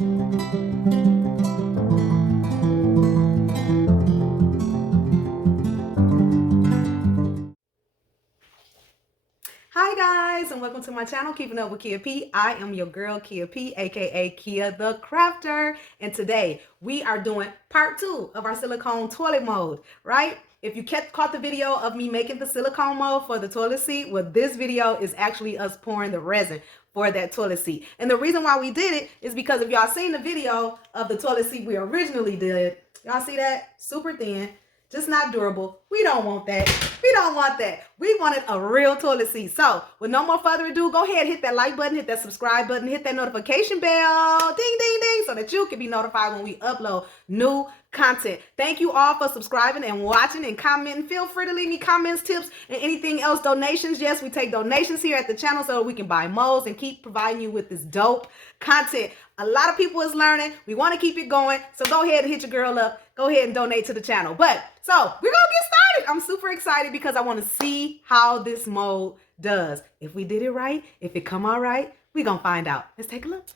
Hi guys, and welcome to my channel, Keeping Up with Kia P. I am your girl, Kia P, aka Kia the Crafter. And today we are doing part 2 of our silicone toilet mold, right? If you caught the video of me making the silicone mold for the toilet seat, well, this video is actually us pouring the resin for that toilet seat. And the reason why we did it is because if y'all seen the video of the toilet seat we originally did, y'all see that? Super thin, just not durable. We don't want that. We don't want that. We wanted a real toilet seat. So with no more further ado, go ahead, hit that like button, hit that subscribe button, hit that notification bell, ding, ding, ding, so that you can be notified when we upload new content. Thank you all for subscribing and watching and commenting. Feel free to leave me comments, tips, and anything else, donations. Yes, we take donations here at the channel so that we can buy molds and keep providing you with this dope content. A lot of people is learning. We want to keep it going. So go ahead and hit your girl up. Go ahead and donate to the channel. But so we're going to get started. I'm super excited because I want to see how this mold does. If we did it right, if it come out right, we're going to find out. Let's take a look.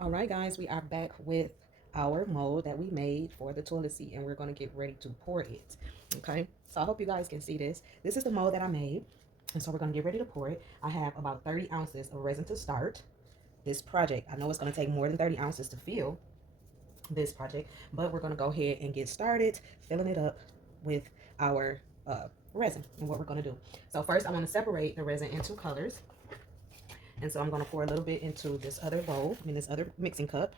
All right, guys, we are back with our mold that we made for the toilet seat, and we're going to get ready to pour it. Okay, so I hope you guys can see this. This is the mold that I made, and so we're going to get ready to pour it. I have about 30 ounces of resin to start this project. I know it's going to take more than 30 ounces to fill this project, but we're going to go ahead and get started filling it up with our resin and what we're going to do. So first I want to separate the resin in 2 colors, and so I'm going to pour a little bit into this other bowl, in this other mixing cup,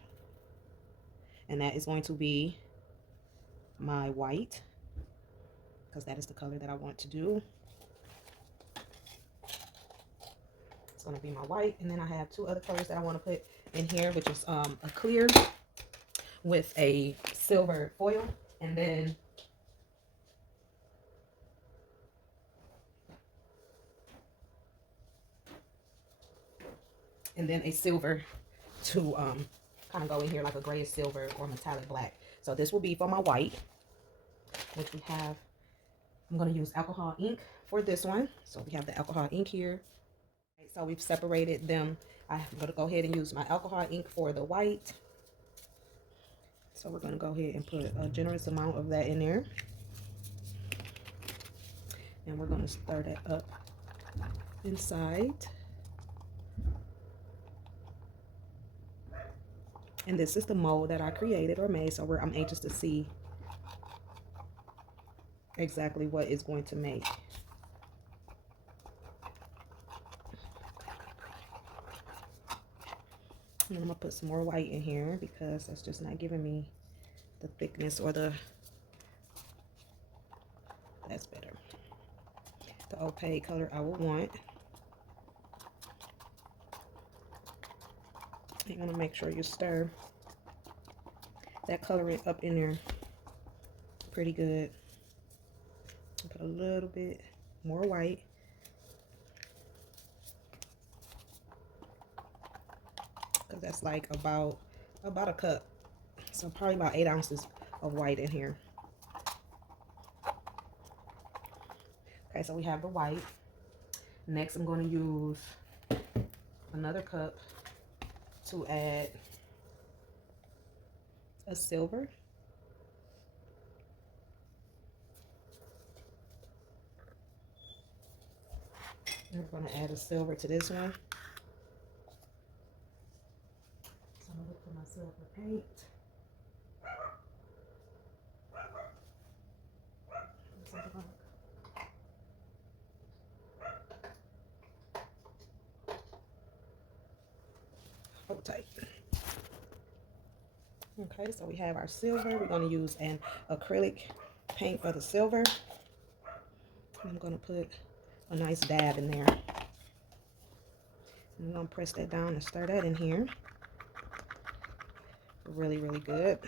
and that is going to be my white, because that is the color that I want to do. It's going to be my white, and then I have 2 other colors that I want to put in here, which is a clear with a silver foil, and then a silver to kind of go in here, like a grayish silver or metallic black. So this will be for my white, which we have. I'm going to use alcohol ink for this one. So we have the alcohol ink here. So we've separated them. I'm going to go ahead and use my alcohol ink for the white. So we're going to go ahead and put a generous amount of that in there. And we're going to stir that up inside. And this is the mold that I created or made, so I'm anxious to see exactly what it's going to make. And I'm going to put some more white in here because that's just not giving me the thickness or that's better. The opaque color I will want. You want to make sure you stir that coloring up in there pretty good. Put a little bit more white. Because that's like about a cup. So probably about 8 ounces of white in here. Okay, so we have the white. Next, I'm going to use another cup to add a silver. And we're going to add a silver to this one. So I'm going to look for my silver paint. Hold tight. Okay, so we have our silver. We're going to use an acrylic paint for the silver. I'm going to put a nice dab in there. I'm going to press that down and stir that in here. Really, really good.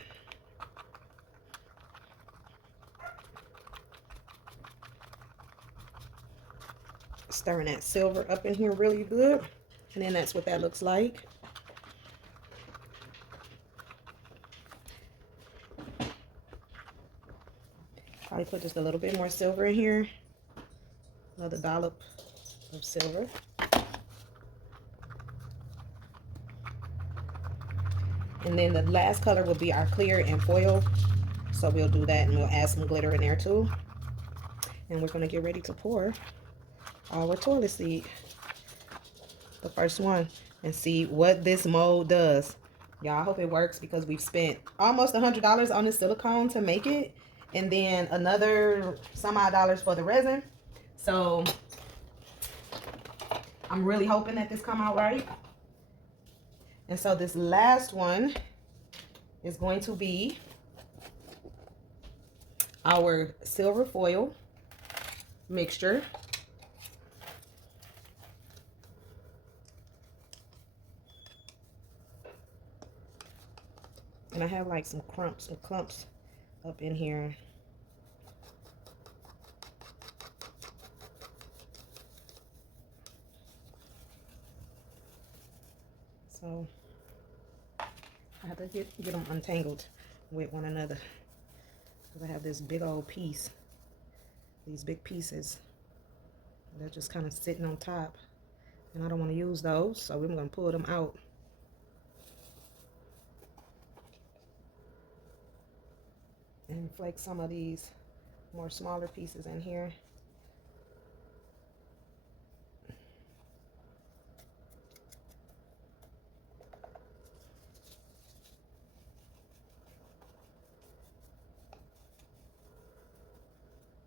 Stirring that silver up in here really good. And then that's what that looks like. Probably put just a little bit more silver in here. Another dollop of silver. And then the last color will be our clear and foil. So we'll do that, and we'll add some glitter in there too. And we're gonna get ready to pour our toilet seat, the first one, and see what this mold does. Y'all, I hope it works because we've spent almost $100 on this silicone to make it, and then another some odd dollars for the resin. So I'm really hoping that this come out right. And so this last one is going to be our silver foil mixture. And I have like some clumps up in here. So I have to get them untangled with one another, because I have this big old piece, these big pieces. They're just kind of sitting on top, and I don't want to use those, so we're going to pull them out. And flake some of these more smaller pieces in here.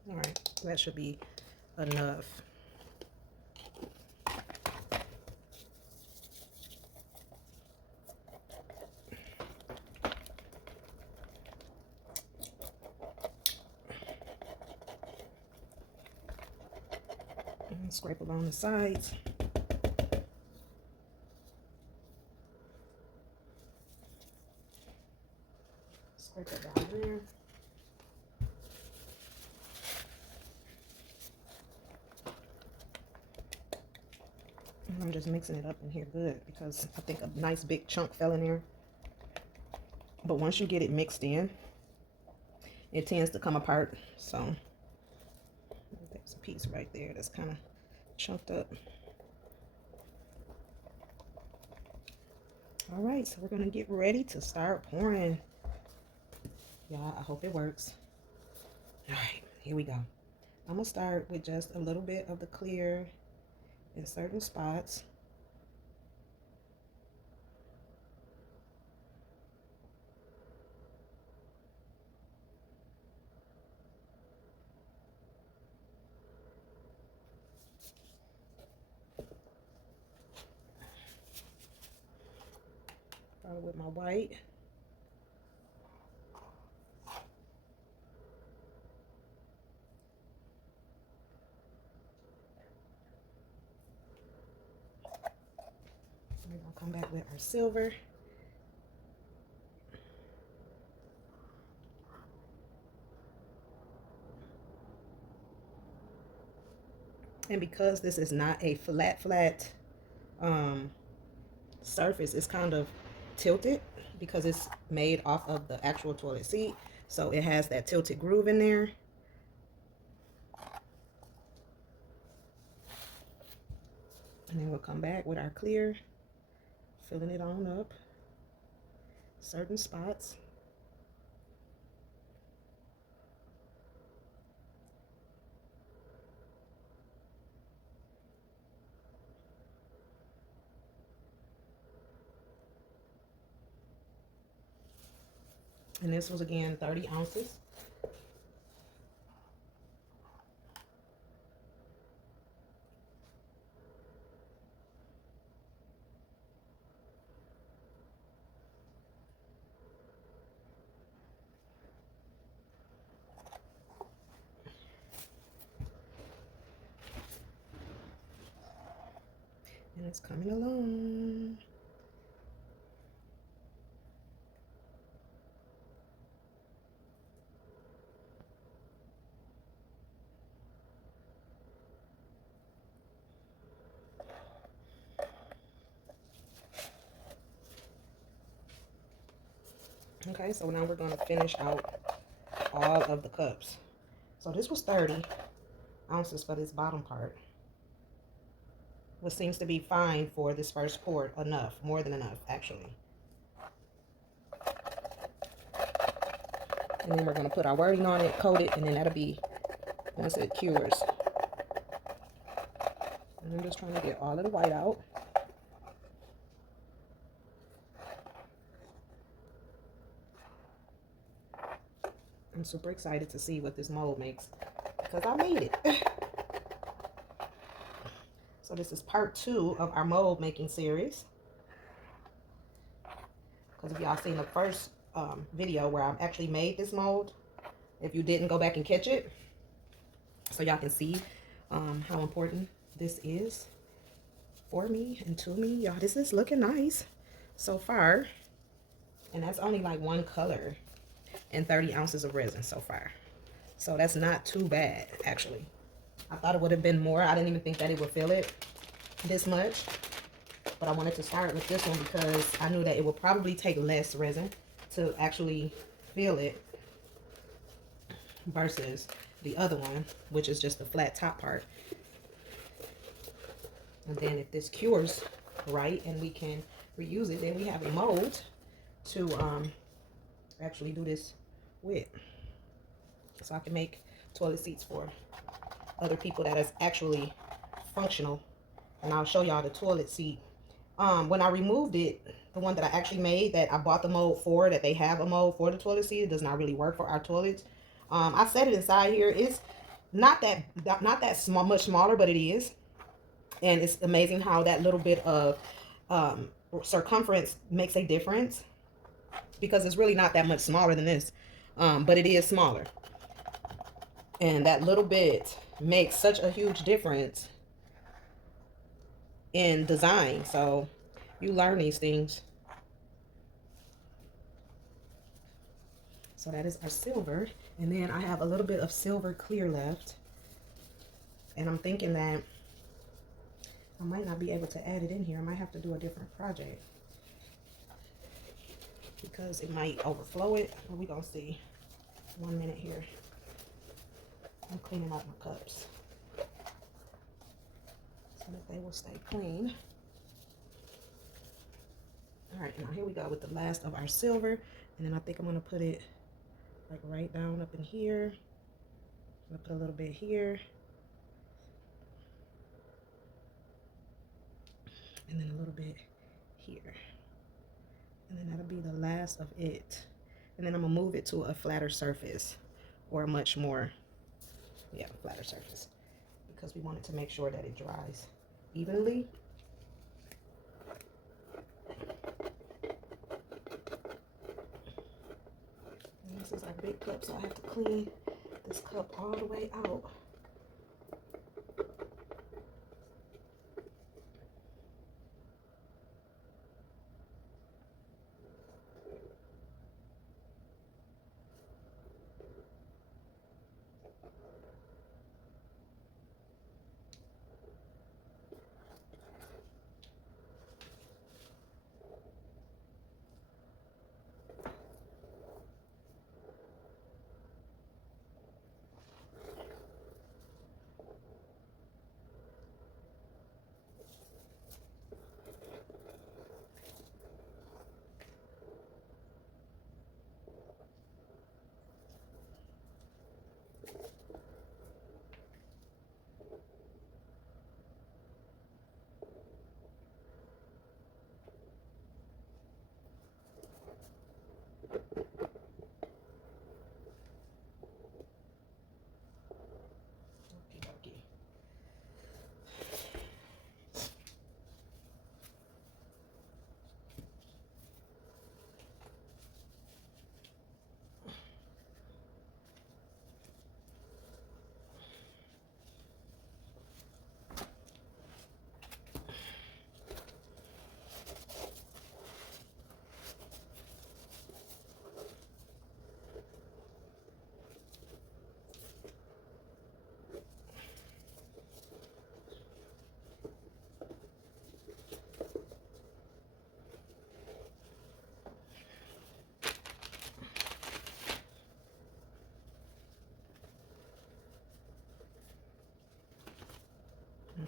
All right, that should be enough. And scrape along the sides. Scrape it down there. And I'm just mixing it up in here good, because I think a nice big chunk fell in there. But once you get it mixed in, it tends to come apart. So there's a piece right there that's kind of chunked up. All right, so we're gonna get ready to start pouring. Y'all, I hope it works. All right, here we go. I'm gonna start with just a little bit of the clear in certain spots. Start with my white. We're gonna come back with our silver. And because this is not a flat surface, it's kind of tilted because it's made off of the actual toilet seat. So it has that tilted groove in there. And then we'll come back with our clear, filling it on up, certain spots. And this was again 30 ounces. And it's coming along. Okay, so now we're going to finish out all of the cups. So this was 30 ounces for this bottom part, which seems to be fine for this first pour. Enough, more than enough actually. And then we're going to put our wording on it, coat it, and then that'll be once it cures. And I'm just trying to get all of the white out. I'm super excited to see what this mold makes because I made it. So this is part 2 of our mold making series. Because if y'all seen the first video where I actually made this mold, if you didn't, go back and catch it so y'all can see how important this is for me and to me. Y'all, this is looking nice so far. And that's only like one color and 30 ounces of resin so far. So that's not too bad, actually. I thought it would have been more. I didn't even think that it would fill it this much. But I wanted to start with this one because I knew that it would probably take less resin to actually fill it versus the other one, which is just the flat top part. And then if this cures right and we can reuse it, then we have a mold to actually do this with. So I can make toilet seats for other people that is actually functional. And I'll show y'all the toilet seat. When I removed it, the one that I actually made, that I bought the mold for, that they have a mold for the toilet seat, it does not really work for our toilets. I set it inside here. It's not that small, much smaller, but it is. And it's amazing how that little bit of circumference makes a difference, because it's really not that much smaller than this, but it is smaller. And that little bit makes such a huge difference in design. So you learn these things. So that is our silver. And then I have a little bit of silver clear left. And I'm thinking that I might not be able to add it in here. I might have to do a different project because it might overflow it. But we're going to see. 1 minute here. I'm cleaning out my cups so that they will stay clean. All right, now here we go with the last of our silver. And then I think I'm going to put it like right down up in here. I'm going to put a little bit here. And then a little bit here. And then that'll be the last of it. And then I'm going to move it to a flatter surface, or a much more, yeah, flatter surface, because we wanted to make sure that it dries evenly. And this is our big cup, so I have to clean this cup all the way out.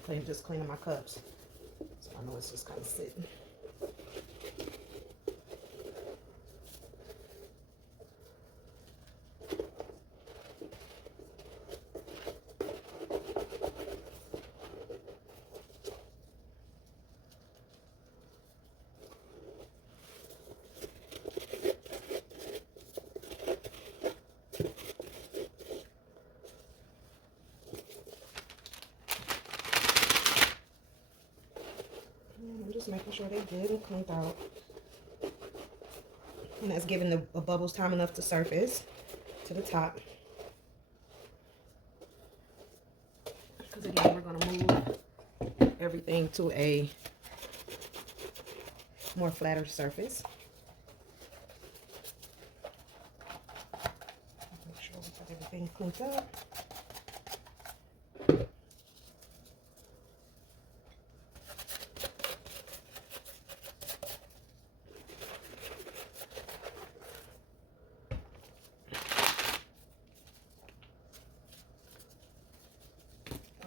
I'm just cleaning my cups, so I know it's just kind of sitting. making sure they're good and cleaned out. And that's giving the bubbles time enough to surface to the top. Because again, we're going to move everything to a more flatter surface. Make sure we got everything cleaned up.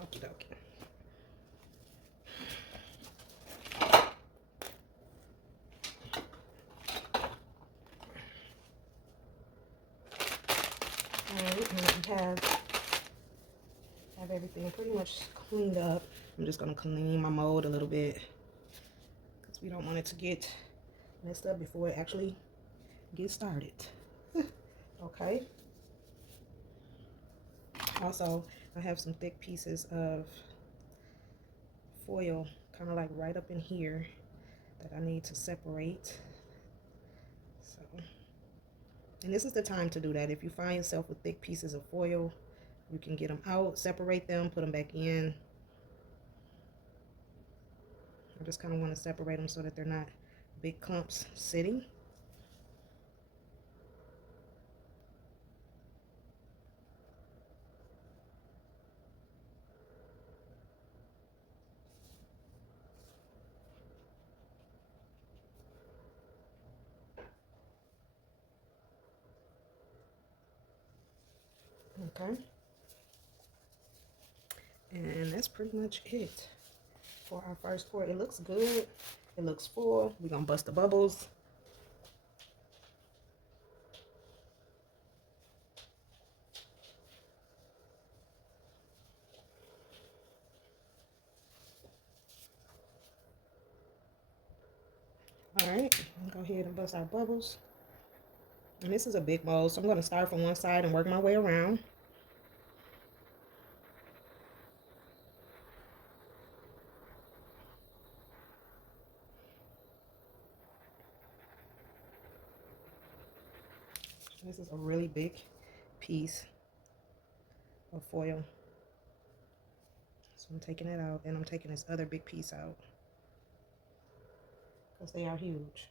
Okay. Alright, now we have everything pretty much cleaned up. I'm just gonna clean my mold a little bit because we don't want it to get messed up before it actually gets started. Okay. Also, I have some thick pieces of foil kind of like right up in here that I need to separate. So, and this is the time to do that. If you find yourself with thick pieces of foil, you can get them out, separate them, put them back in. I just kind of want to separate them so that they're not big clumps sitting. Okay. And that's pretty much it for our first pour. It looks good. It looks full. We're going to bust the bubbles. All right, go ahead and bust our bubbles. And this is a big mold, so I'm going to start from one side and work my way around. This is a really big piece of foil. So I'm taking it out, and I'm taking this other big piece out because they are huge.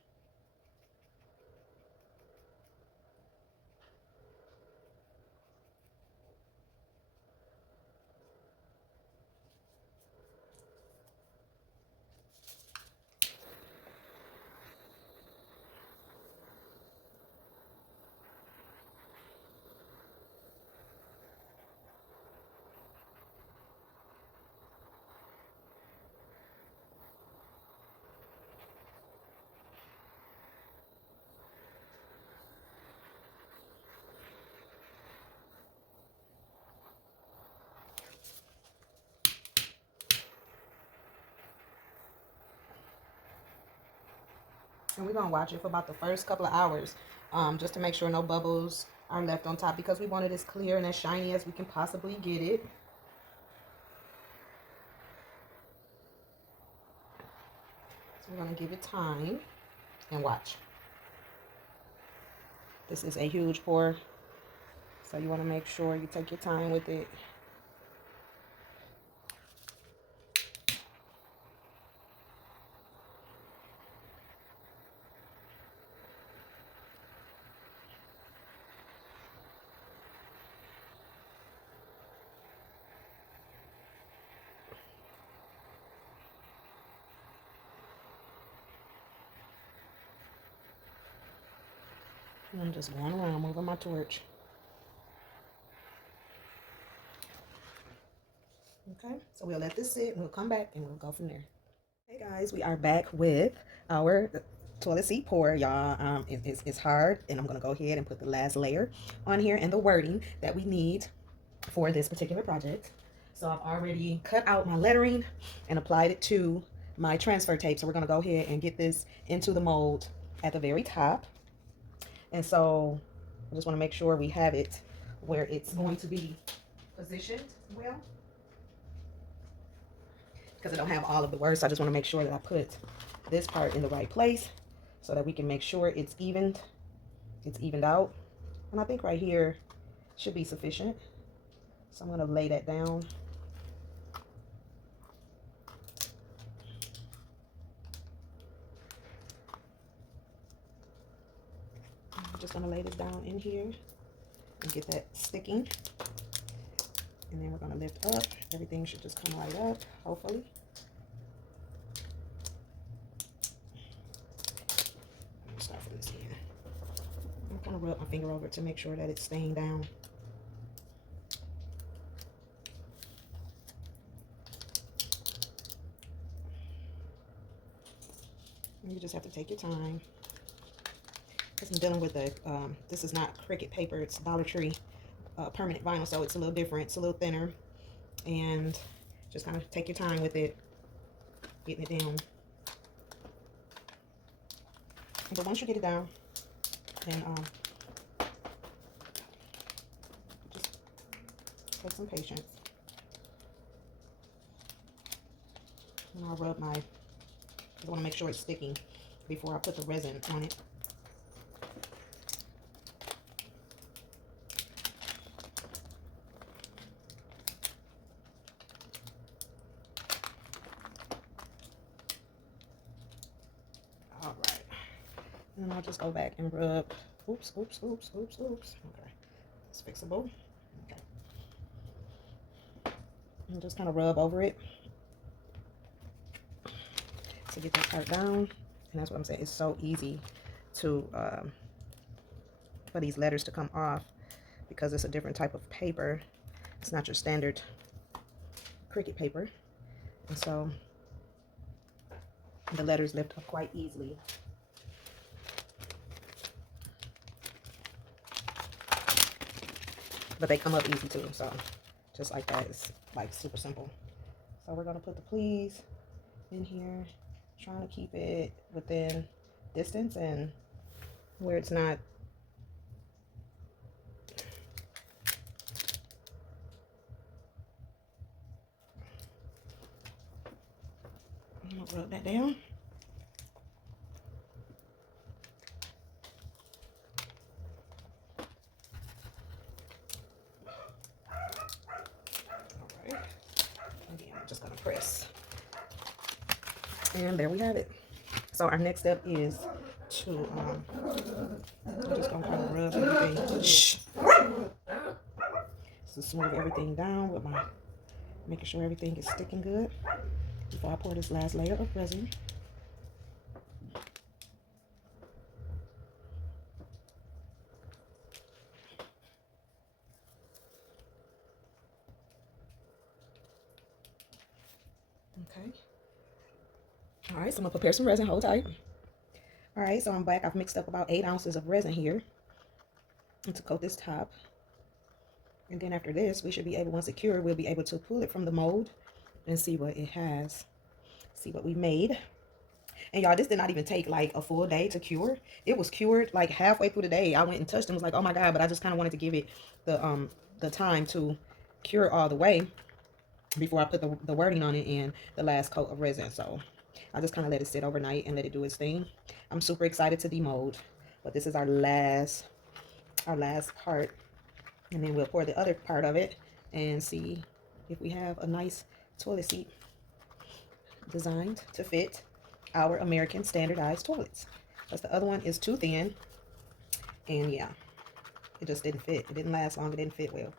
And we're going to watch it for about the first couple of hours just to make sure no bubbles are left on top because we want it as clear and as shiny as we can possibly get it. So we're going to give it time and watch. This is a huge pour, so you want to make sure you take your time with it. And I'm just going around moving my torch. Okay, so we'll let this sit and we'll come back and we'll go from there. Hey guys, we are back with our toilet seat pour, y'all. It's hard, and I'm gonna go ahead and put the last layer on here and the wording that we need for this particular project. So I've already cut out my lettering and applied it to my transfer tape. So we're gonna go ahead and get this into the mold at the very top. And so I just want to make sure we have it where it's going to be positioned well, because I don't have all of the words, so I just want to make sure that I put this part in the right place so that we can make sure it's evened out. And I think right here should be sufficient. So I'm going to lay that down. I'm just going to lay this down in here and get that sticking. And then we're going to lift up. Everything should just come right up, hopefully. Let me start from this end. I'm going to rub my finger over it to make sure that it's staying down. You just have to take your time. Because I'm dealing with the, this is not Cricut paper, it's Dollar Tree permanent vinyl, so it's a little different, it's a little thinner. And just kind of take your time with it, getting it down. But once you get it down, then just take some patience. And I'll rub my, I want to make sure it's sticking before I put the resin on it. All right. And I'll just go back and rub. Oops. Okay. It's fixable. Okay. And just kind of rub over it to get that part down. And that's what I'm saying. It's so easy to for these letters to come off because it's a different type of paper. It's not your standard Cricut paper. And so the letters lift up quite easily. But they come up easy too, so just like that, it's like super simple. So we're gonna put the please in here, trying to keep it within distance and where it's not I'm gonna rub that down. Alright. Again, I'm just gonna press. And there we have it. So our next step is to I'm just gonna kind of rub everything. Shh. To smooth everything down with my making sure everything is sticking good before I pour this last layer of resin. Okay. All right, so I'm gonna prepare some resin. Hold tight. All right, so I'm back. I've mixed up about 8 ounces of resin here to coat this top. And then after this, we should be able, once it cured, we'll be able to pull it from the mold and see what it has. See what we made. And y'all, this did not even take like a full day to cure. It was cured like halfway through the day. I went and touched and was like, oh my God, but I just kind of wanted to give it the time to cure all the way before I put the wording on it and the last coat of resin. So I just kind of let it sit overnight and let it do its thing. I'm super excited to demold, but this is our last part. And then we'll pour the other part of it and see if we have a nice toilet seat designed to fit our American standardized toilets. Because the other one is too thin. And yeah, it just didn't fit. It didn't last long. It didn't fit well.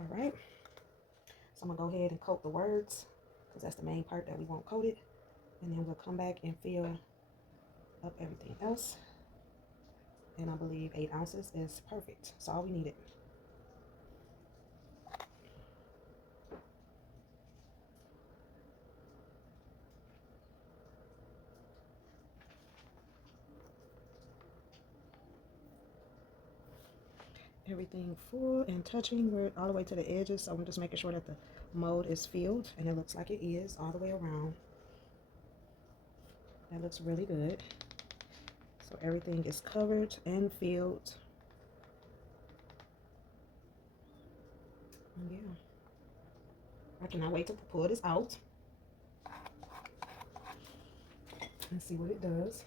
All right. So I'm going to go ahead and coat the words because that's the main part that we won't coat it. And then we'll come back and fill up everything else. And I believe 8 ounces is perfect. That's all we needed. Everything full and touching. We're all the way to the edges, so I'm just making sure that the mold is filled, and it looks like it is all the way around. That looks really good. So everything is covered and filled. And yeah, I cannot wait to pull this out and see what it does.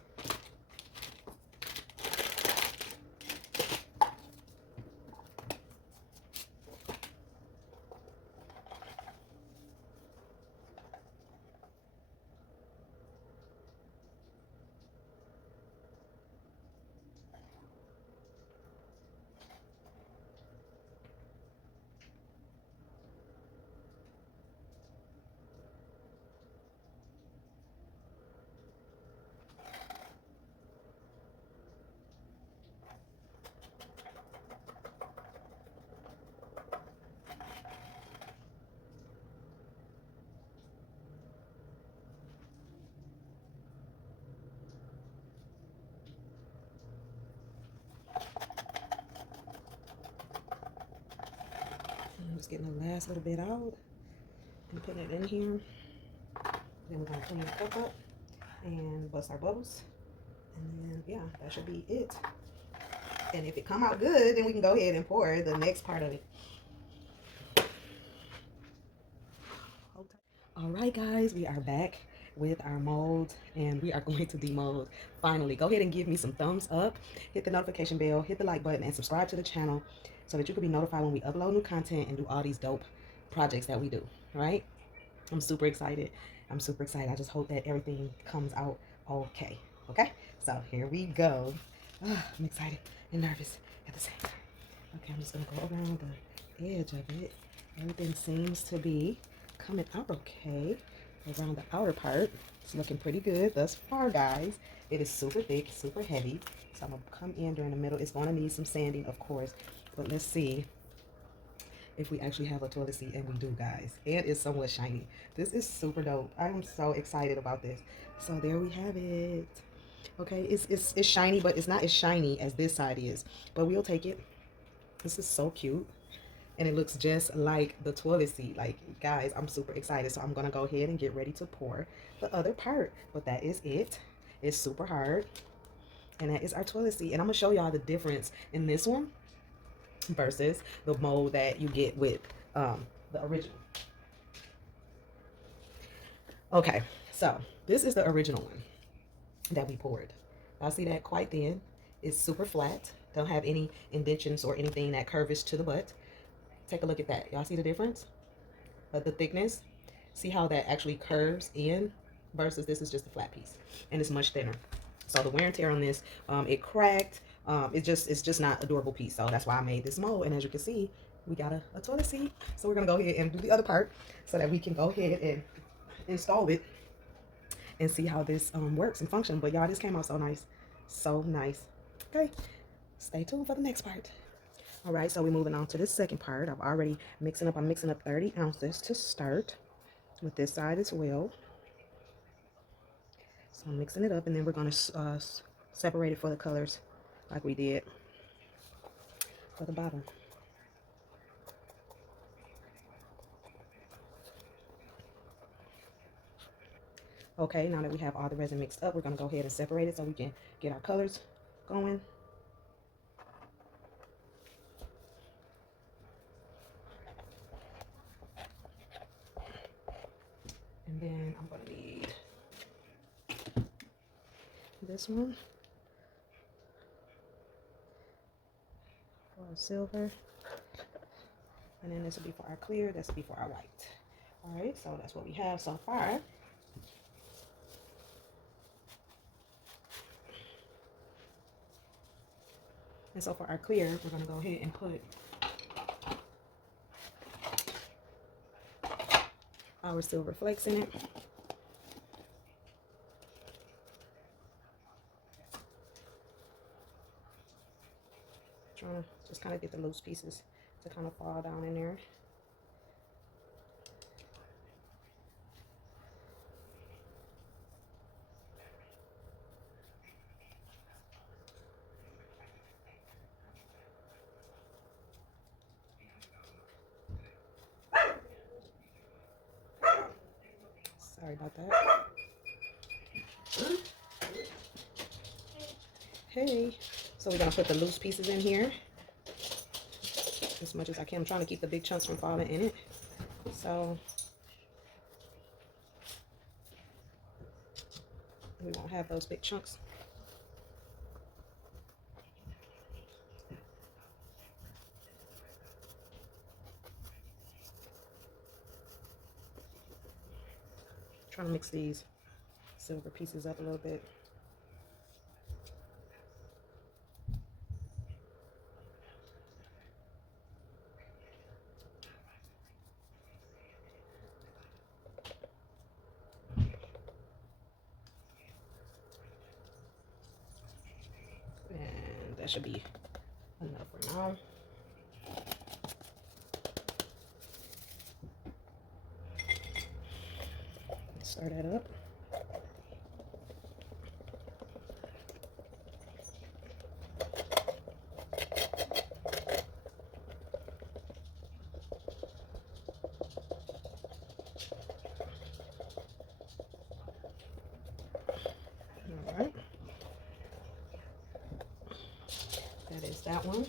I'm just getting the last little bit out and putting it in here. Then we're gonna clean the cup up and bust our bubbles. And then yeah, that should be it. And if it come out good, then we can go ahead and pour the next part of it. All right, guys, we are back with our mold and we are going to demold. Finally, go ahead and give me some thumbs up, hit the notification bell, hit the like button, and subscribe to the channel so that you can be notified when we upload new content and do all these dope projects that we do, right? I'm super excited. I'm super excited. I just hope that everything comes out okay. Okay, so here we go. Oh, I'm excited and nervous at the same time. Okay, I'm just gonna go around the edge of it. Everything seems to be coming out okay around the outer part. It's looking pretty good thus far, guys. It is super thick, super heavy. So I'm gonna come in during the middle. It's gonna need some sanding, of course, but let's see if we actually have a toilet seat, and we do, guys. And it's somewhat shiny. This is super dope. I am so excited about this. So there we have it. Okay, it's shiny, but it's not as shiny as this side is, but we'll take it. This is so cute. And it looks just like the toilet seat. Like, guys, I'm super excited. So I'm gonna go ahead and get ready to pour the other part. But that is it. It's super hard. And that is our toilet seat. And I'm gonna show y'all the difference in this one versus the mold that you get with the original. Okay, so this is the original one that we poured. Y'all see that? Quite thin. It's super flat. Don't have any indentions or anything that curves to the butt. Take a look at that. Y'all see the difference? But the thickness, see how that actually curves in versus this is just a flat piece and it's much thinner. So the wear and tear on this, it cracked. It's just not a durable piece. So that's why I made this mold. And as you can see, we got a toilet seat. So we're gonna go ahead and do the other part so that we can go ahead and install it and see how this works and function. But y'all, this came out so nice. So nice. Okay, stay tuned for the next part. All right, so we're moving on to this second part. I'm mixing up 30 ounces to start with this side as well. So I'm mixing it up, and then we're going to separate it for the colors like we did for the bottom. Okay, now that we have all the resin mixed up, we're going to go ahead and separate it so we can get our colors going. And then I'm going to need this one for our silver. And then this will be for our clear. This will be for our white. All right, so that's what we have so far. And so for our clear, we're going to go ahead and put our silver flakes in it. Trying to just kind of get the loose pieces to kind of fall down in there. Sorry about that. Okay, so we're gonna put the loose pieces in here as much as I can. I'm trying to keep the big chunks from falling in it. So we won't have those big chunks. Trying to mix these silver pieces up a little bit. And that should be enough for now. Stir that up. All right. That is that one.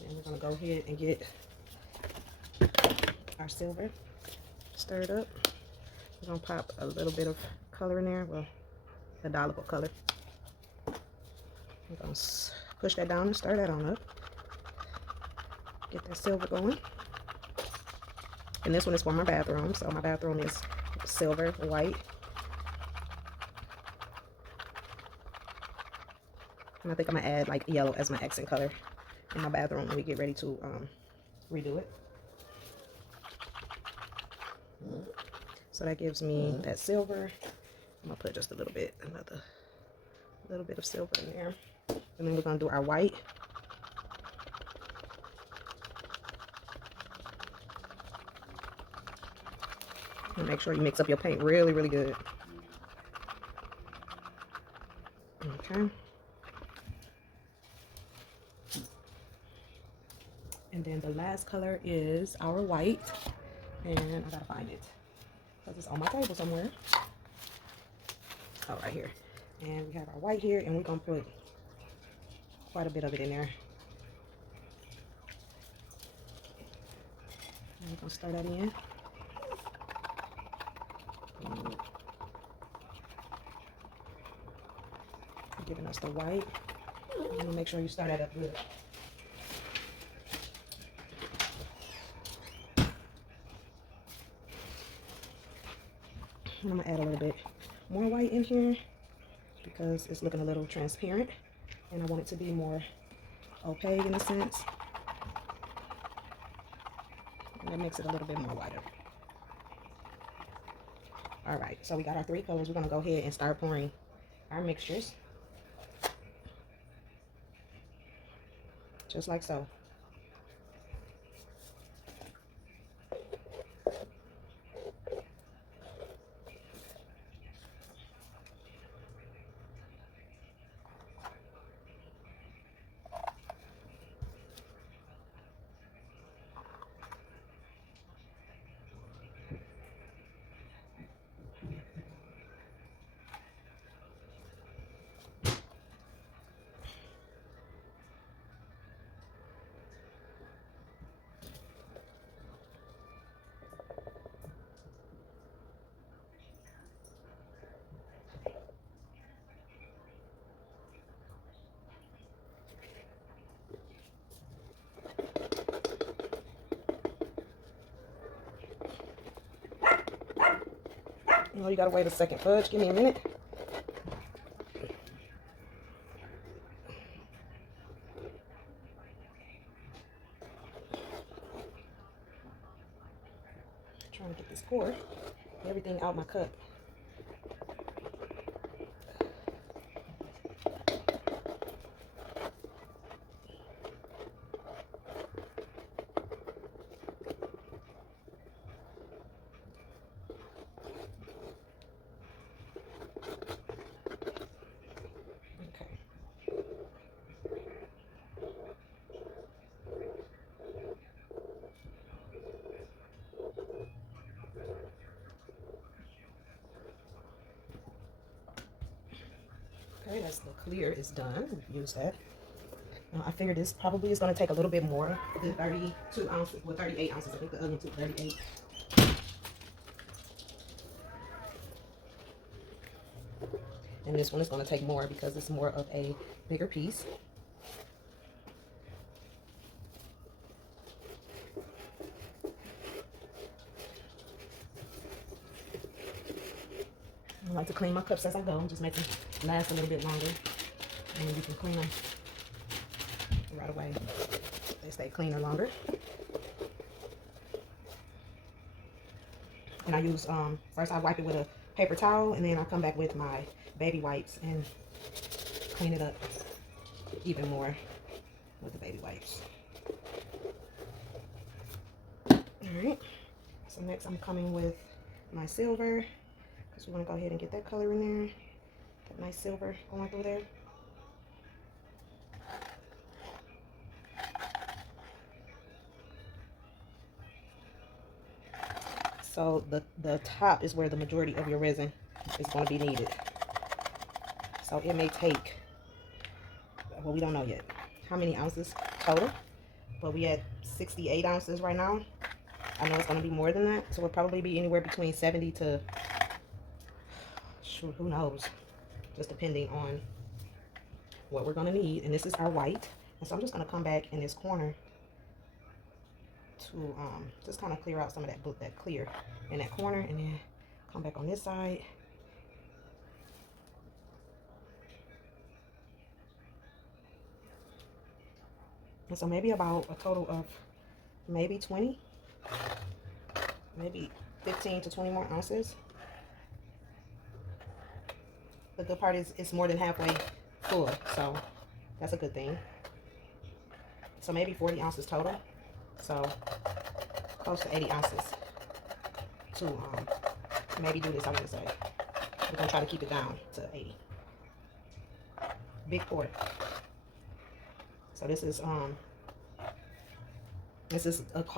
And we're gonna go ahead and get our silver stirred up. We're gonna pop a little bit of color in there, well, the dollop color. We're gonna push that down and stir that on up. Get that silver going. And this one is for my bathroom, so my bathroom is silver, white. And I think I'm gonna add like yellow as my accent color in my bathroom when we get ready to redo it. So that gives me that silver. I'm gonna put just a little bit, another little bit of silver in there. And then we're gonna do our white. And make sure you mix up your paint really, really good. Okay. And then the last color is our white. And I gotta find it because it's on my table somewhere. Oh, right here. And we have our white here, and we're gonna put quite a bit of it in there. And we're gonna stir that in. Giving us the white. And make sure you stir that up good. And I'm gonna add a little bit more white in here because it's looking a little transparent, and I want it to be more opaque in a sense. And that makes it a little bit more whiter. All right, so we got our three colors. We're gonna go ahead and start pouring our mixtures, just like so. Oh, you gotta wait a second, Fudge. Give me a minute. Trying to get this pour, everything out my cup. clear is done. Use that. I figured this probably is going to take a little bit more than 32 ounces, well 38 ounces. I think the other one took 38. And this one is going to take more because it's more of a bigger piece. I like to clean my cups as I go, just make them last a little bit longer. And then you can clean them right away. They stay cleaner longer. And I use, first I wipe it with a paper towel, and then I come back with my baby wipes and clean it up even more with the baby wipes. Alright, so next I'm coming with my silver, because we want to go ahead and get that color in there. That nice silver going through there. So the top is where the majority of your resin is going to be needed. So it may take, well, we don't know yet how many ounces total, but we at 68 ounces right now. I know it's going to be more than that, so it'll probably be anywhere between 70 to, shoot, who knows, just depending on what we're going to need. And this is our white, and so I'm just going to come back in this corner to just kind of clear out some of that clear in that corner, and then come back on this side. And so maybe about a total of maybe 20, maybe 15 to 20 more ounces. The good part is it's more than halfway full, so that's a good thing. So maybe 40 ounces total. So close to 80 ounces to maybe do this, I'm gonna say. We're gonna try to keep it down to 80. Big quart. So this is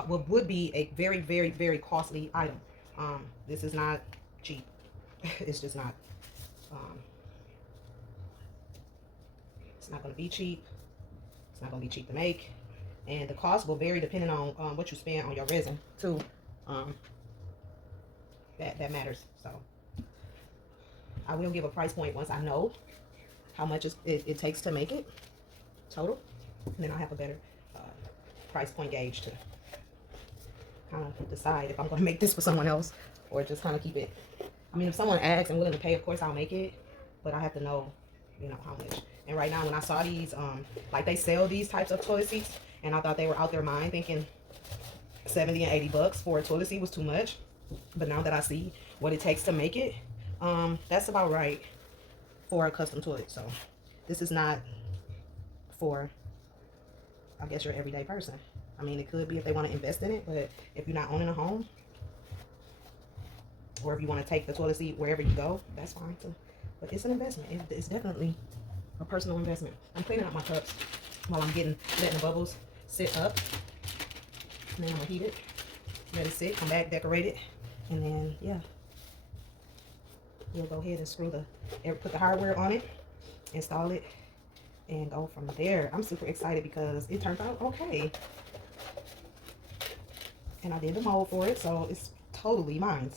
what would be a very, very, very costly item. This is not cheap. It's just not. It's not going to be cheap. It's not going to be cheap to make, and the cost will vary depending on what you spend on your resin too. That matters. So I will give a price point once I know how much it takes to make it total, and then I'll have a better price point gauge to kind of decide if I'm going to make this for someone else or just kind of keep it. I mean, if someone asks and willing to pay, of course I'll make it, but I have to know, you know, how much. And right now, when I saw these, like they sell these types of toilet seats, and I thought they were out their mind, thinking 70 and 80 bucks for a toilet seat was too much. But now that I see what it takes to make it, that's about right for a custom toilet. So this is not for, I guess, your everyday person. I mean, it could be if they want to invest in it, but if you're not owning a home, or if you want to take the toilet seat wherever you go, that's fine too. But it's an investment. It's definitely a personal investment. I'm cleaning out my cups while I'm letting the bubbles sit up. And then I'm gonna heat it, let it sit, come back, decorate it, and then yeah, we'll go ahead and put the hardware on it, install it, and go from there. I'm super excited because it turned out okay. And I did the mold for it, so it's totally mine.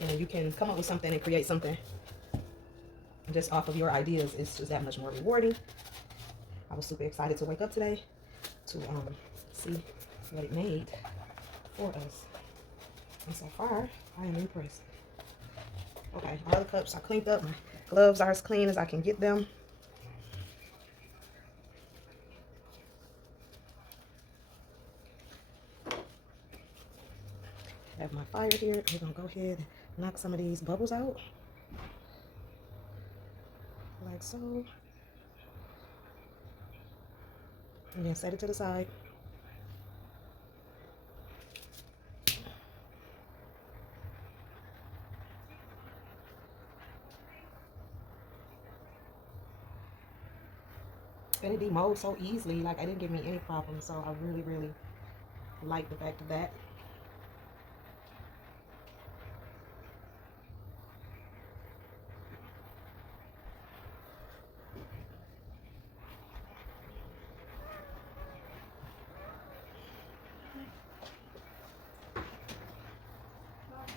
And you can come up with something and create something just off of your ideas. It's just that much more rewarding. I was super excited to wake up today to see what it made for us. And so far, I am impressed. Okay, all the cups are cleaned up. My gloves are as clean as I can get them. I have my fire here. We're gonna go ahead and knock some of these bubbles out. Like so. And then set it to the side. And it demolds so easily. Like, it didn't give me any problems. So I really, really like the fact of that.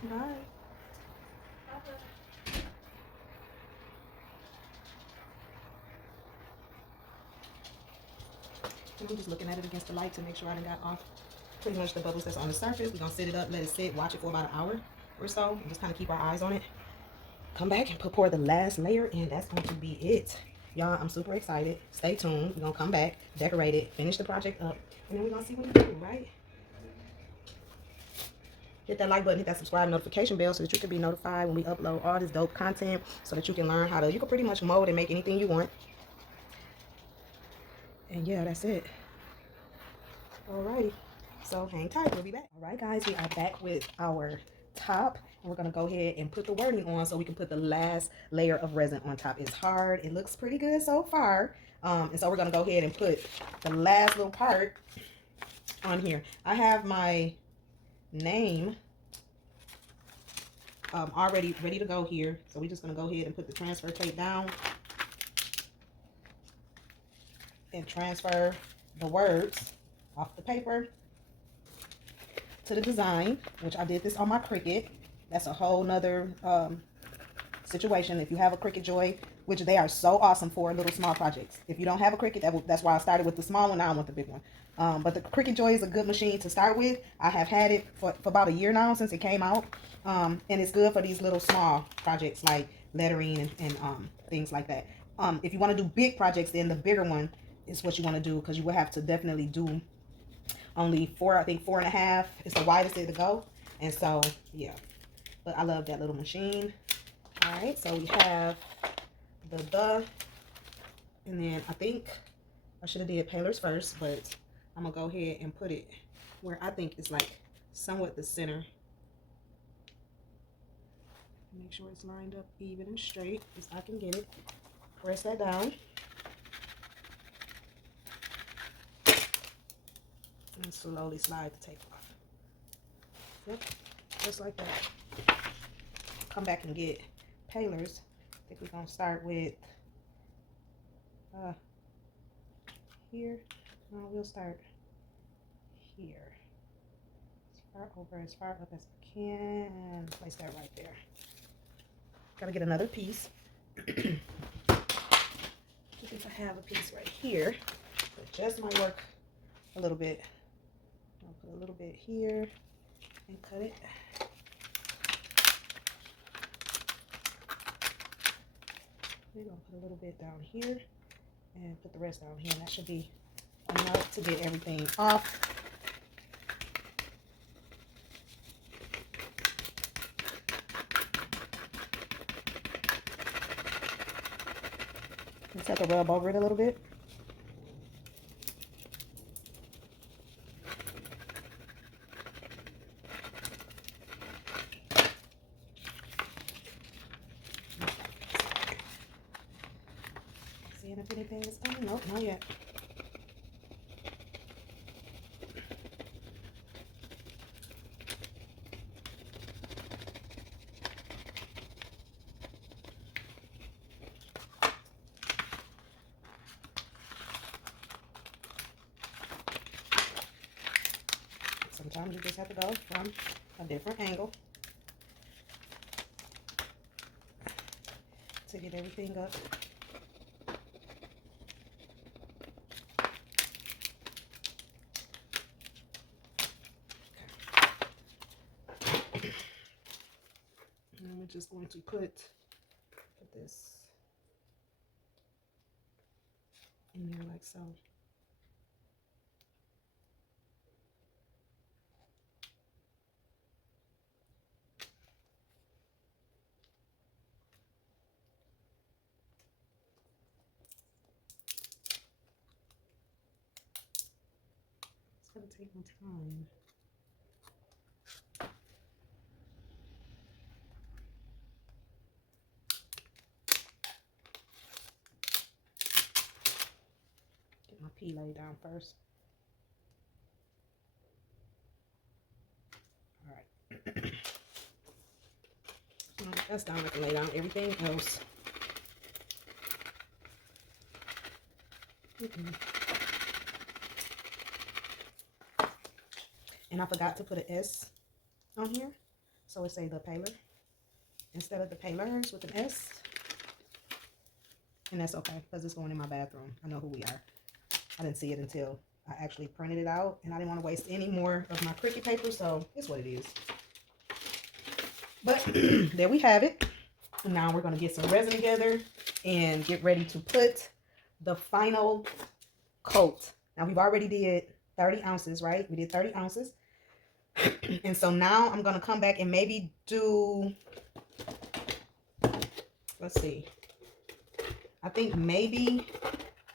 Bye. And I'm just looking at it against the light to make sure I done got off pretty much the bubbles that's on the surface. We're gonna set it up, let it sit, watch it for about an hour or so, and just kind of keep our eyes on it. Come back and pour the last layer, and that's going to be it. Y'all, I'm super excited. Stay tuned. We're gonna come back, decorate it, finish the project up, and then we're gonna see what we do, right? Hit that like button, hit that subscribe notification bell so that you can be notified when we upload all this dope content, so that you can learn how to, you can pretty much mold and make anything you want. And yeah, that's it. Alrighty, so hang tight, we'll be back. All right, guys, we are back with our top, and we're gonna go ahead and put the wording on so we can put the last layer of resin on top. It's hard, it looks pretty good so far, and so we're gonna go ahead and put the last little part on here. I have my name already ready to go here, so we're just gonna go ahead and put the transfer tape down and transfer the words off the paper to the design, which I did this on my Cricut. That's a whole nother situation. If you have a Cricut Joy, which they are so awesome for little small projects. If you don't have a Cricut, that's why I started with the small one. Now I want the big one. But the Cricut Joy is a good machine to start with. I have had it for about a year now since it came out. And it's good for these little small projects like lettering and things like that. If you want to do big projects, then the bigger one is what you want to do, because you will have to definitely do only 4, I think 4.5 is the widest it'll go. And so yeah, but I love that little machine. All right, so we have the and then I think I should have did palers first, but I'm gonna go ahead and put it where I think it's like somewhat the center. Make sure it's lined up even and straight as I can get it. Press that down. And slowly slide the tape off. Yep, just like that. Come back and get palers. I think we're gonna start with here. No, we'll start here. As far over, as far up as I can. Place that right there. Gotta get another piece. I think I have a piece right here, but just might work a little bit. I'll put a little bit here and cut it. We're gonna put a little bit down here and put the rest down here. And that should be enough to get everything off. Let's take a rub over it a little bit. Seeing if anything is coming. Nope, not yet. Sometimes you just have to go from a different angle to get everything up. And we're just going to put this in there like so. It's gonna take my time. Get my pea laid down first. All right. That's down. I can lay down everything else. And I forgot to put an S on here. So it say the paler instead of the palers with an S. And that's okay, because it's going in my bathroom. I know who we are. I didn't see it until I actually printed it out, and I didn't want to waste any more of my Cricut paper, so it's what it is. But there we have it. Now we're going to get some resin together and get ready to put the final coat. Now we've already did 30 ounces, right? We did 30 ounces. And so now I'm going to come back and maybe do, let's see. I think maybe,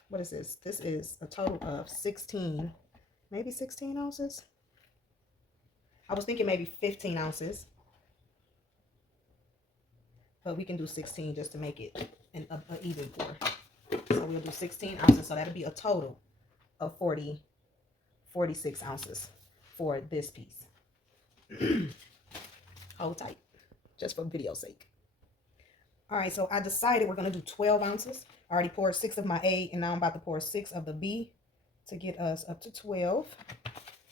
what is this? This is a total of 16, maybe 16 ounces. I was thinking maybe 15 ounces. But we can do 16 just to make it an even pour. So we'll do 16 ounces. So that'll be a total of 46 ounces for this piece. Hold tight, just for video's sake. All right, so I decided we're going to do 12 ounces. I already poured 6 of my A, and now I'm about to pour 6 of the B to get us up to 12.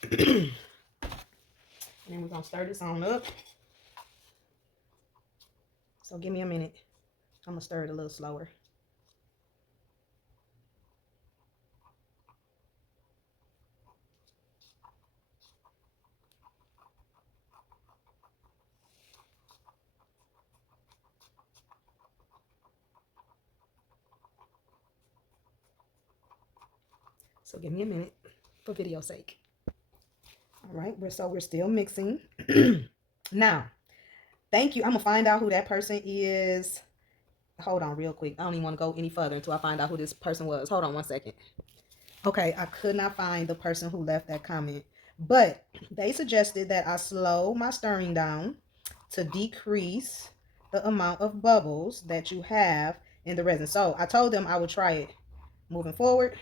And then we're going to stir this on up. So give me a minute. I'm going to stir it a little slower. So give me a minute for video's sake. All right, so we're still mixing. Now, thank you. I'm going to find out who that person is. Hold on real quick. I don't even want to go any further until I find out who this person was. Hold on one second. Okay, I could not find the person who left that comment. But they suggested that I slow my stirring down to decrease the amount of bubbles that you have in the resin. So I told them I would try it moving forward.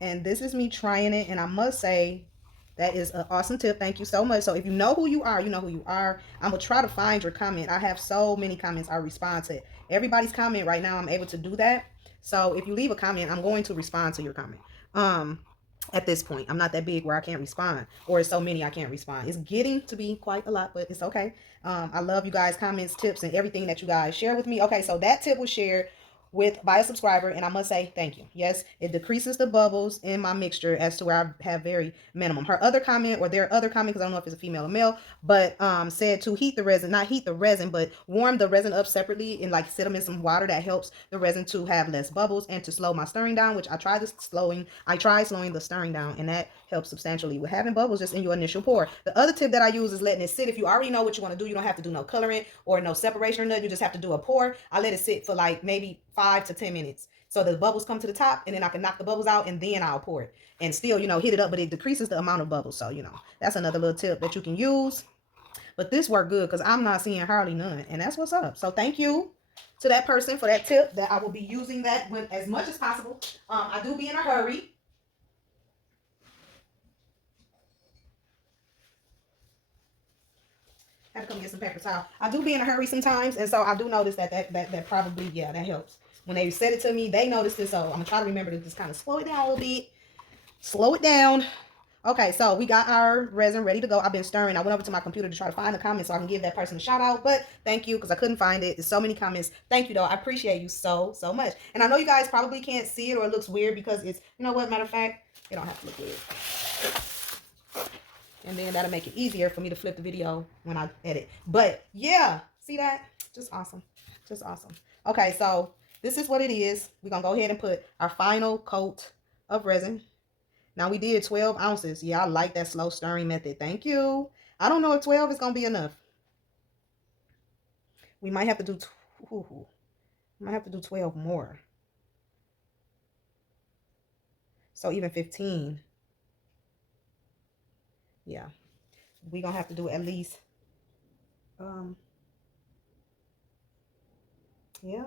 And this is me trying it. And I must say, that is an awesome tip. Thank you so much. So if you know who you are, you know who you are. I'm going to try to find your comment. I have so many comments I respond to. Everybody's comment right now, I'm able to do that. So if you leave a comment, I'm going to respond to your comment. At this point, I'm not that big where I can't respond, or it's so many I can't respond. It's getting to be quite a lot, but it's okay. I love you guys' comments, tips, and everything that you guys share with me. Okay, so that tip was shared by a subscriber, and I must say thank you. Yes, it decreases the bubbles in my mixture as to where I have very minimum. Her other comment, or their other comment, because I don't know if it's a female or male, but said to heat the resin, not heat the resin, but warm the resin up separately and like set them in some water. That helps the resin to have less bubbles and to slow my stirring down, which I tried slowing the stirring down, and that helps substantially with having bubbles just in your initial pour. The other tip that I use is letting it sit. If you already know what you want to do, you don't have to do no coloring or no separation or nothing. You just have to do a pour. I let it sit for like maybe 5 to 10 minutes. So the bubbles come to the top, and then I can knock the bubbles out, and then I'll pour it. And still, heat it up, but it decreases the amount of bubbles. So, that's another little tip that you can use. But this worked good because I'm not seeing hardly none. And that's what's up. So thank you to that person for that tip, that I will be using that with as much as possible. I do be in a hurry. I have to come get some paper towel. I do be in a hurry sometimes, and so I do notice that probably, yeah, that helps. When they said it to me, they noticed it, so I'm going to try to remember to just kind of slow it down a little bit. Slow it down. Okay, so we got our resin ready to go. I've been stirring. I went over to my computer to try to find the comments so I can give that person a shout out, but thank you, because I couldn't find it. There's so many comments. Thank you, though. I appreciate you so much. And I know you guys probably can't see it, or it looks weird because it's, you know what, matter of fact, it don't have to look weird. And then that'll make it easier for me to flip the video when I edit. But yeah, see that? Just awesome. Just awesome. Okay, so this is what it is. We're going to go ahead and put our final coat of resin. Now we did 12 ounces. Yeah, I like that slow stirring method. Thank you. I don't know if 12 is going to be enough. We might have to do 12 more. So even 15. Yeah. We're going to have to do at least yeah,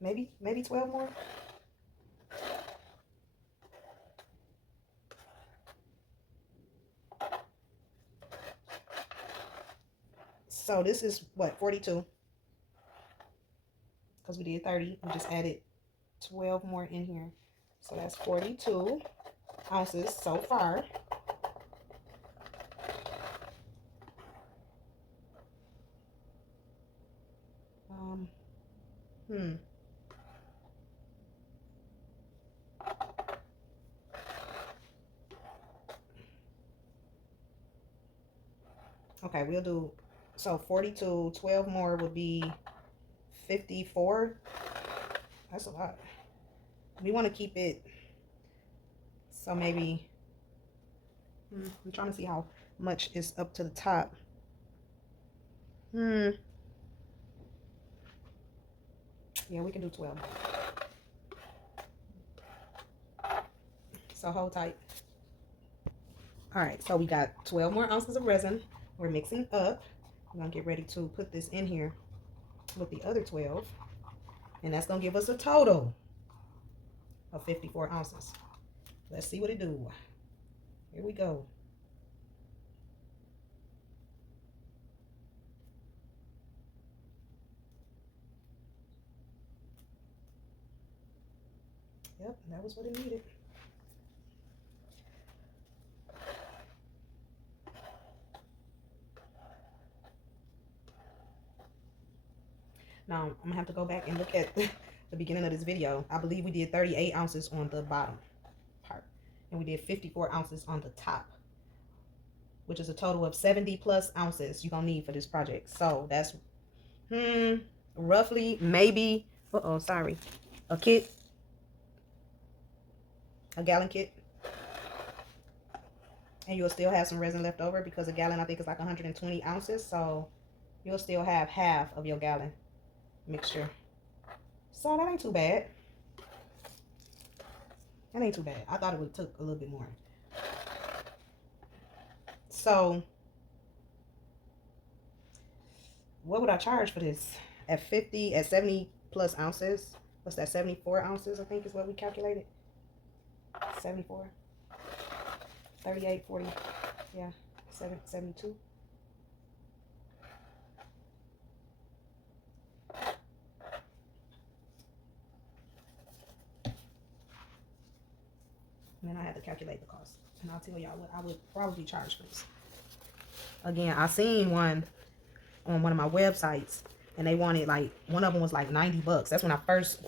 maybe 12 more. So this is what, 42? Because we did 30. We just added 12 more in here. So that's 42 ounces so far. Hmm. Okay, we'll do, so 42, 12 more would be 54. That's a lot. We want to keep it, so maybe, I'm trying to see how much is up to the top. Yeah, we can do 12. So hold tight. All right, so we got 12 more ounces of resin. We're mixing up. I'm gonna get ready to put this in here with the other 12, and that's gonna give us a total of 54 ounces. Let's see what it do. Here we go. Yep, that was what it needed. Now, I'm gonna have to go back and look at the beginning of this video. I believe we did 38 ounces on the bottom part, and we did 54 ounces on the top, which is a total of 70 plus ounces you're gonna need for this project. So that's roughly, maybe, sorry, a kit, a gallon kit, and you'll still have some resin left over, because a gallon I think is like 120 ounces, so you'll still have half of your gallon mixture. So that ain't too bad. That ain't too bad. I thought it would took a little bit more. So what would I charge for this? At 50, at 70 plus ounces, what's that, 74 ounces I think is what we calculated. 74, 38, 40, yeah, 72. And then I had to calculate the cost, and I'll tell y'all what I would probably charge for this. Again, I seen one on one of my websites, and they wanted, like, one of them was like 90 bucks. That's when I first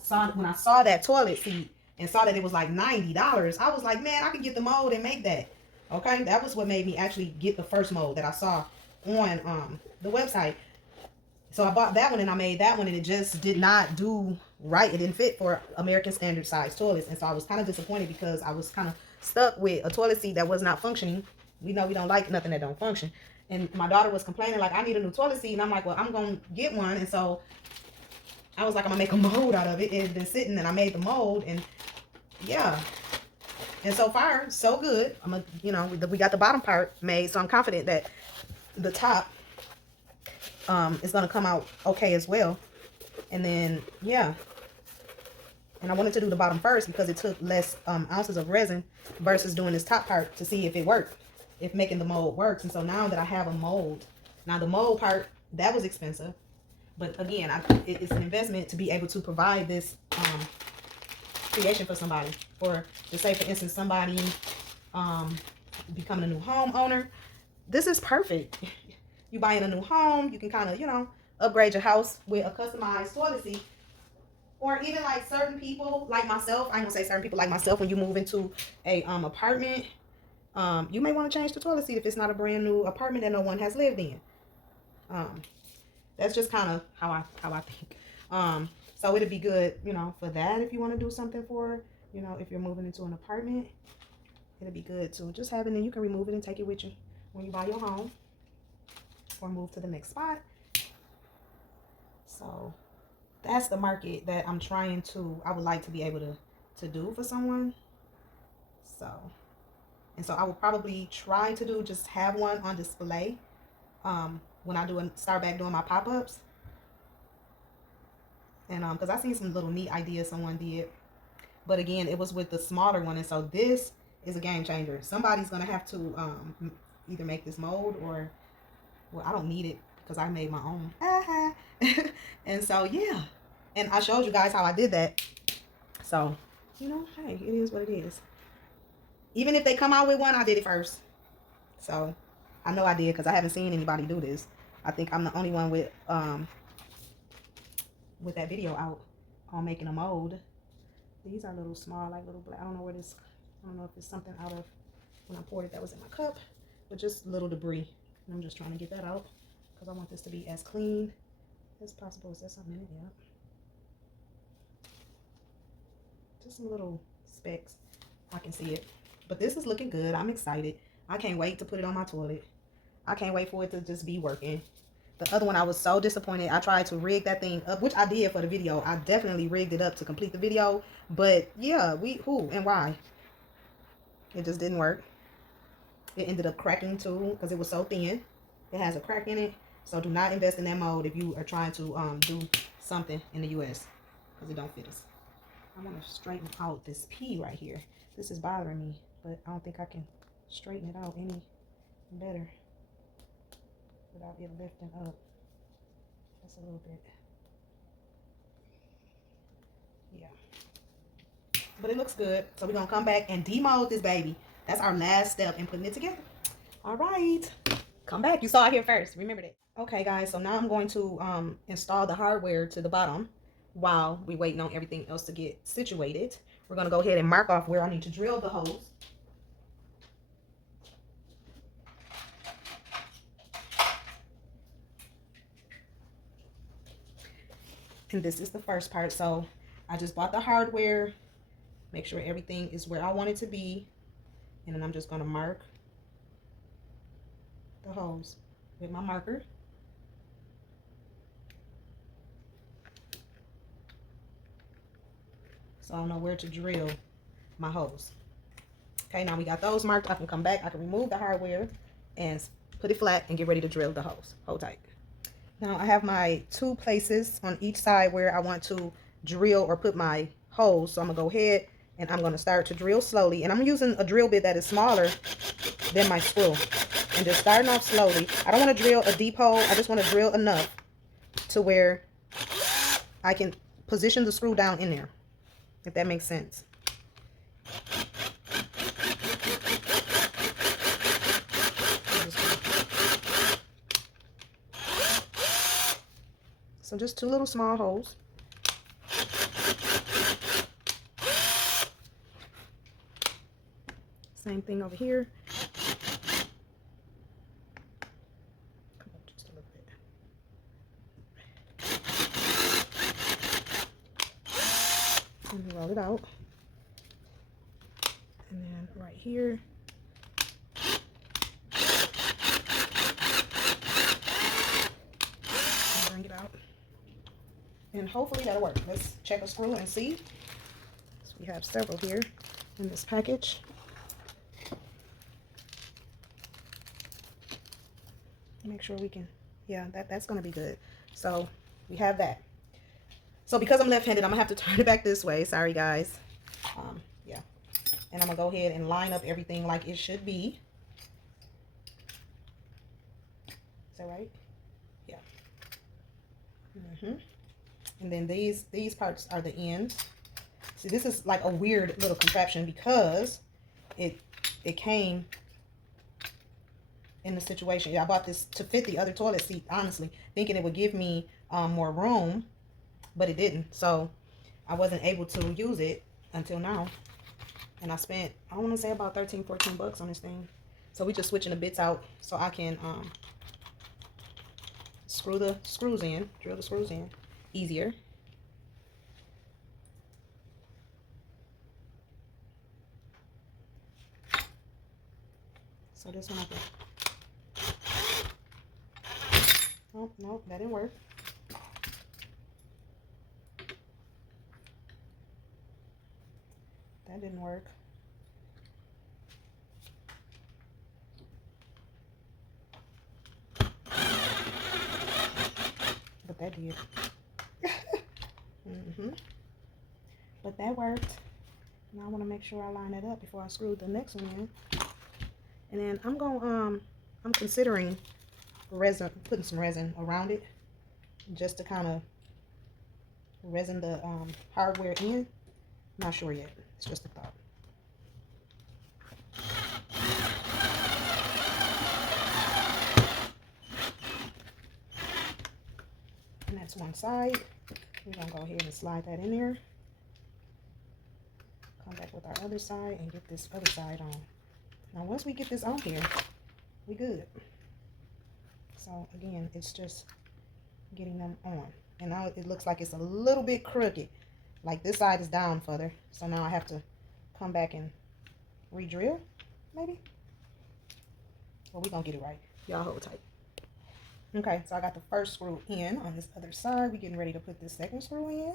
saw that toilet seat and saw that it was like $90. I was like, man, I could get the mold and make that. Okay, that was what made me actually get the first mold that I saw on the website. So I bought that one and I made that one, and it just did not do right. It didn't fit for American standard size toilets, and so I was kind of disappointed because I was kind of stuck with a toilet seat that was not functioning. We know we don't like nothing that don't function. And my daughter was complaining like, I need a new toilet seat, and I'm like, well, I'm gonna get one. And so I was like, I'm gonna make a mold out of it. It had been sitting, and I made the mold, and yeah. And so far, so good. We got the bottom part made, so I'm confident that the top is gonna come out okay as well. And then, yeah. And I wanted to do the bottom first because it took less ounces of resin versus doing this top part to see if it worked, if making the mold works. And so now that I have a mold, now the mold part, that was expensive. But again, it's an investment to be able to provide this creation for somebody. Or to say, for instance, somebody becoming a new homeowner. This is perfect. You buying a new home, you can kind of, upgrade your house with a customized toilet seat. Or even like certain people like myself, I ain't gonna say certain people like myself, when you move into a apartment, you may want to change the toilet seat if it's not a brand new apartment that no one has lived in. That's just kind of how I think. So it'd be good, for that, if you want to do something for, if you're moving into an apartment, it'd be good to just have it, and you can remove it and take it with you when you buy your home or move to the next spot. So that's the market that I'm trying to, I would like to be able to do for someone. So, and so I will probably try to do, just have one on display when I start back doing my pop-ups. And because I seen some little neat ideas someone did. But again, it was with the smaller one. And so this is a game changer. Somebody's going to have to either make this mold or, well, I don't need it because I made my own. And so, yeah. And I showed you guys how I did that. So, hey, it is what it is. Even if they come out with one, I did it first. So, I know I did because I haven't seen anybody do this. I think I'm the only one with with that video out on making a mold. These are little small, like little black. I don't know where this. I don't know if it's something out of when I poured it that was in my cup, but just little debris. And I'm just trying to get that out because I want this to be as clean as possible. Is there something in it? Yeah. Just some little specks. I can see it. But this is looking good. I'm excited. I can't wait to put it on my toilet. I can't wait for it to just be working. The other one, I was so disappointed. I tried to rig that thing up, which I did for the video. I definitely rigged it up to complete the video. But yeah, who and why? It just didn't work. It ended up cracking too because it was so thin. It has a crack in it. So do not invest in that mold if you are trying to do something in the US because it don't fit us. I want to straighten out this P right here. This is bothering me, but I don't think I can straighten it out any better without it lifting up just a little bit. Yeah. But it looks good. So we're going to come back and demold this baby. That's our last step in putting it together. All right. Come back. You saw it here first. Remember that. Okay, guys. So now I'm going to install the hardware to the bottom while we're waiting on everything else to get situated. We're going to go ahead and mark off where I need to drill the holes. And this is the first part. So I just bought the hardware, make sure everything is where I want it to be. And then I'm just going to mark the holes with my marker. So I know where to drill my holes. Okay, now we got those marked. I can come back, I can remove the hardware and put it flat and get ready to drill the holes. Hold tight. Now I have my 2 places on each side where I want to drill or put my holes. So I'm gonna go ahead and I'm gonna start to drill slowly. And I'm using a drill bit that is smaller than my screw. And just starting off slowly. I don't want to drill a deep hole. I just want to drill enough to where I can position the screw down in there, if that makes sense. So just 2 little small holes. Same thing over here. Come on, just a little bit. And roll it out. And then right here. And bring it out. And hopefully that'll work. Let's check a screw and see. So we have several here in this package. Make sure we can, yeah, that's going to be good. So we have that. So because I'm left-handed, I'm going to have to turn it back this way. Sorry, guys. Yeah. And I'm going to go ahead and line up everything like it should be. Is that right? Yeah. And then these parts are the ends. See, this is like a weird little contraption because it came in the situation. Yeah, I bought this to fit the other toilet seat, honestly, thinking it would give me more room, but it didn't. So I wasn't able to use it until now. And I spent, I want to say about 13, 14 bucks on this thing. So we just switching the bits out so I can screw the screws in, drill the screws in easier. So this one I think. Oh, no, that didn't work. That didn't work. But that did. But that worked. Now I want to make sure I line it up before I screw the next one in. And then I'm considering resin, putting some resin around it just to kind of resin the hardware in. Not sure yet. It's just a thought. And that's one side. We're gonna go ahead and slide that in there. Come back with our other side and get this other side on. Now once we get this on here, we good. So again, it's just getting them on. And now it looks like it's a little bit crooked. Like this side is down further. So now I have to come back and re-drill, maybe? Well, we're gonna get it right. Y'all hold tight. Okay, so I got the first screw in on this other side. We're getting ready to put this second screw in.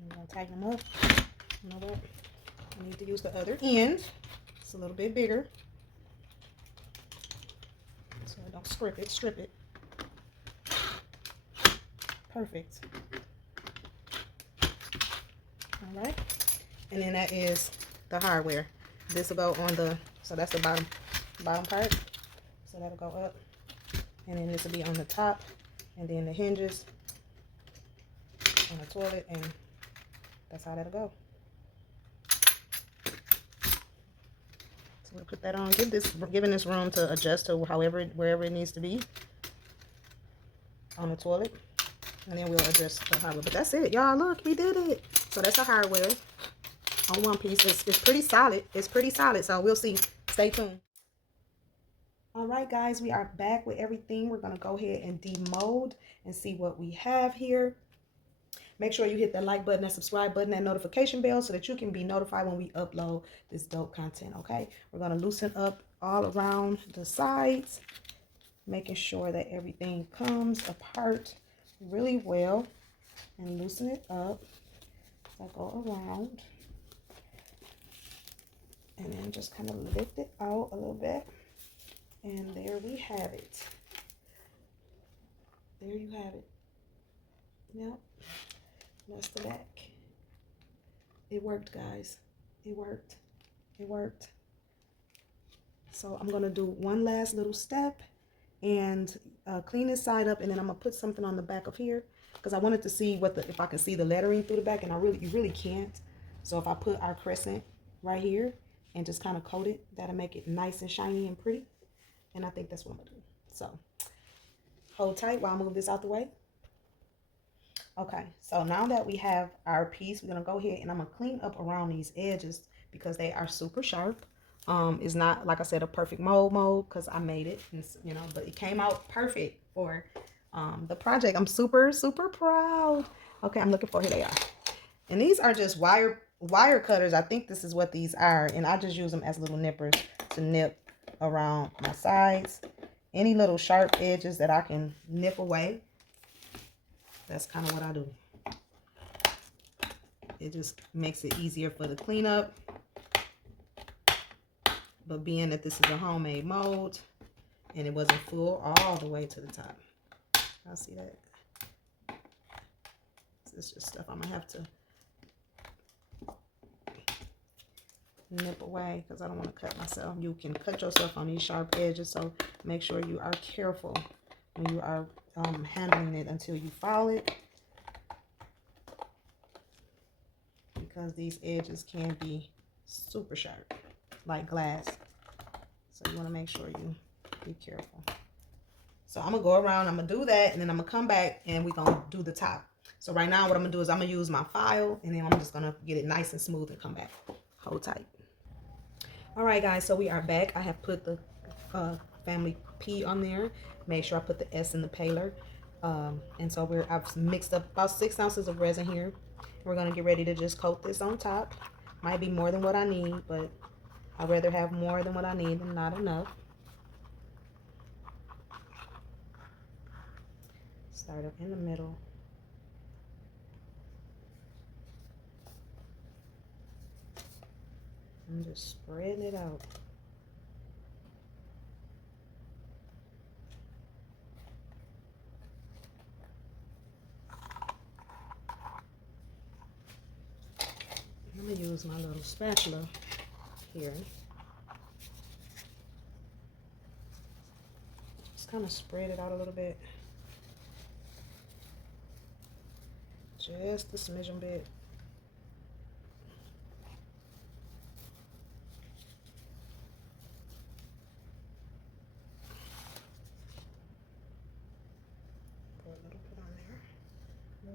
I'm gonna tighten them up. You know what? I need to use the other end. It's a little bit bigger. So I don't strip it. Perfect. All right. And then that is the hardware. This will go on the, so that's the bottom part. So that'll go up. And then this will be on the top. And then the hinges on the toilet. And that's how that'll go. So we'll put that on. Giving this room to adjust to wherever it needs to be on the toilet. And then we'll adjust the hardware. But that's it, y'all. Look, we did it. So that's the hardware on one piece. It's pretty solid. It's pretty solid. So we'll see. Stay tuned. All right, guys, we are back with everything. We're going to go ahead and demold and see what we have here. Make sure you hit that like button, that subscribe button, that notification bell so that you can be notified when we upload this dope content, okay? We're going to loosen up all around the sides, making sure that everything comes apart really well, and loosen it up. So I go around and then just kind of lift it out a little bit. And there we have it. There you have it. Yep. That's the back. It worked, guys. It worked. It worked. So I'm going to do one last little step and clean this side up, and then I'm going to put something on the back of here because I wanted to see if I can see the lettering through the back, and you really can't. So if I put our crescent right here and just kind of coat it, that'll make it nice and shiny and pretty. And I think that's what I'm going to do. So hold tight while I move this out the way. Okay, so now that we have our piece, we're going to go ahead and I'm going to clean up around these edges because they are super sharp. It's not, like I said, a perfect mold because I made it, you know, but it came out perfect for the project. I'm super, super proud. Okay, I'm looking for, here they are. And these are just wire cutters. I think this is what these are. And I just use them as little nippers to nip around my sides. Any little sharp edges that I can nip away. That's kind of what I do. It just makes it easier for the cleanup. But being that this is a homemade mold and it wasn't full all the way to the top. Y'all see that? This is just stuff I'm going to have to nip away because I don't want to cut myself. You can cut yourself on these sharp edges, so make sure you are careful when you are handling it until you file it, because these edges can be super sharp like glass, so you want to make sure you be careful. So I'm gonna go around, I'm gonna do that, and then I'm gonna come back and we're gonna do the top. So right now what I'm gonna do is I'm gonna use my file, and then I'm just gonna get it nice and smooth and come back. Hold tight. All right, guys, so we are back. I have put the family P on there. Make sure I put the S in the paler. And so I've mixed up about 6 ounces of resin here. We're gonna get ready to just coat this on top. Might be more than what I need, but I'd rather have more than what I need than not enough. Start up in the middle. I'm just spreading it out. I'm gonna use my little spatula here. Just kind of spread it out a little bit. Just a smidgen bit.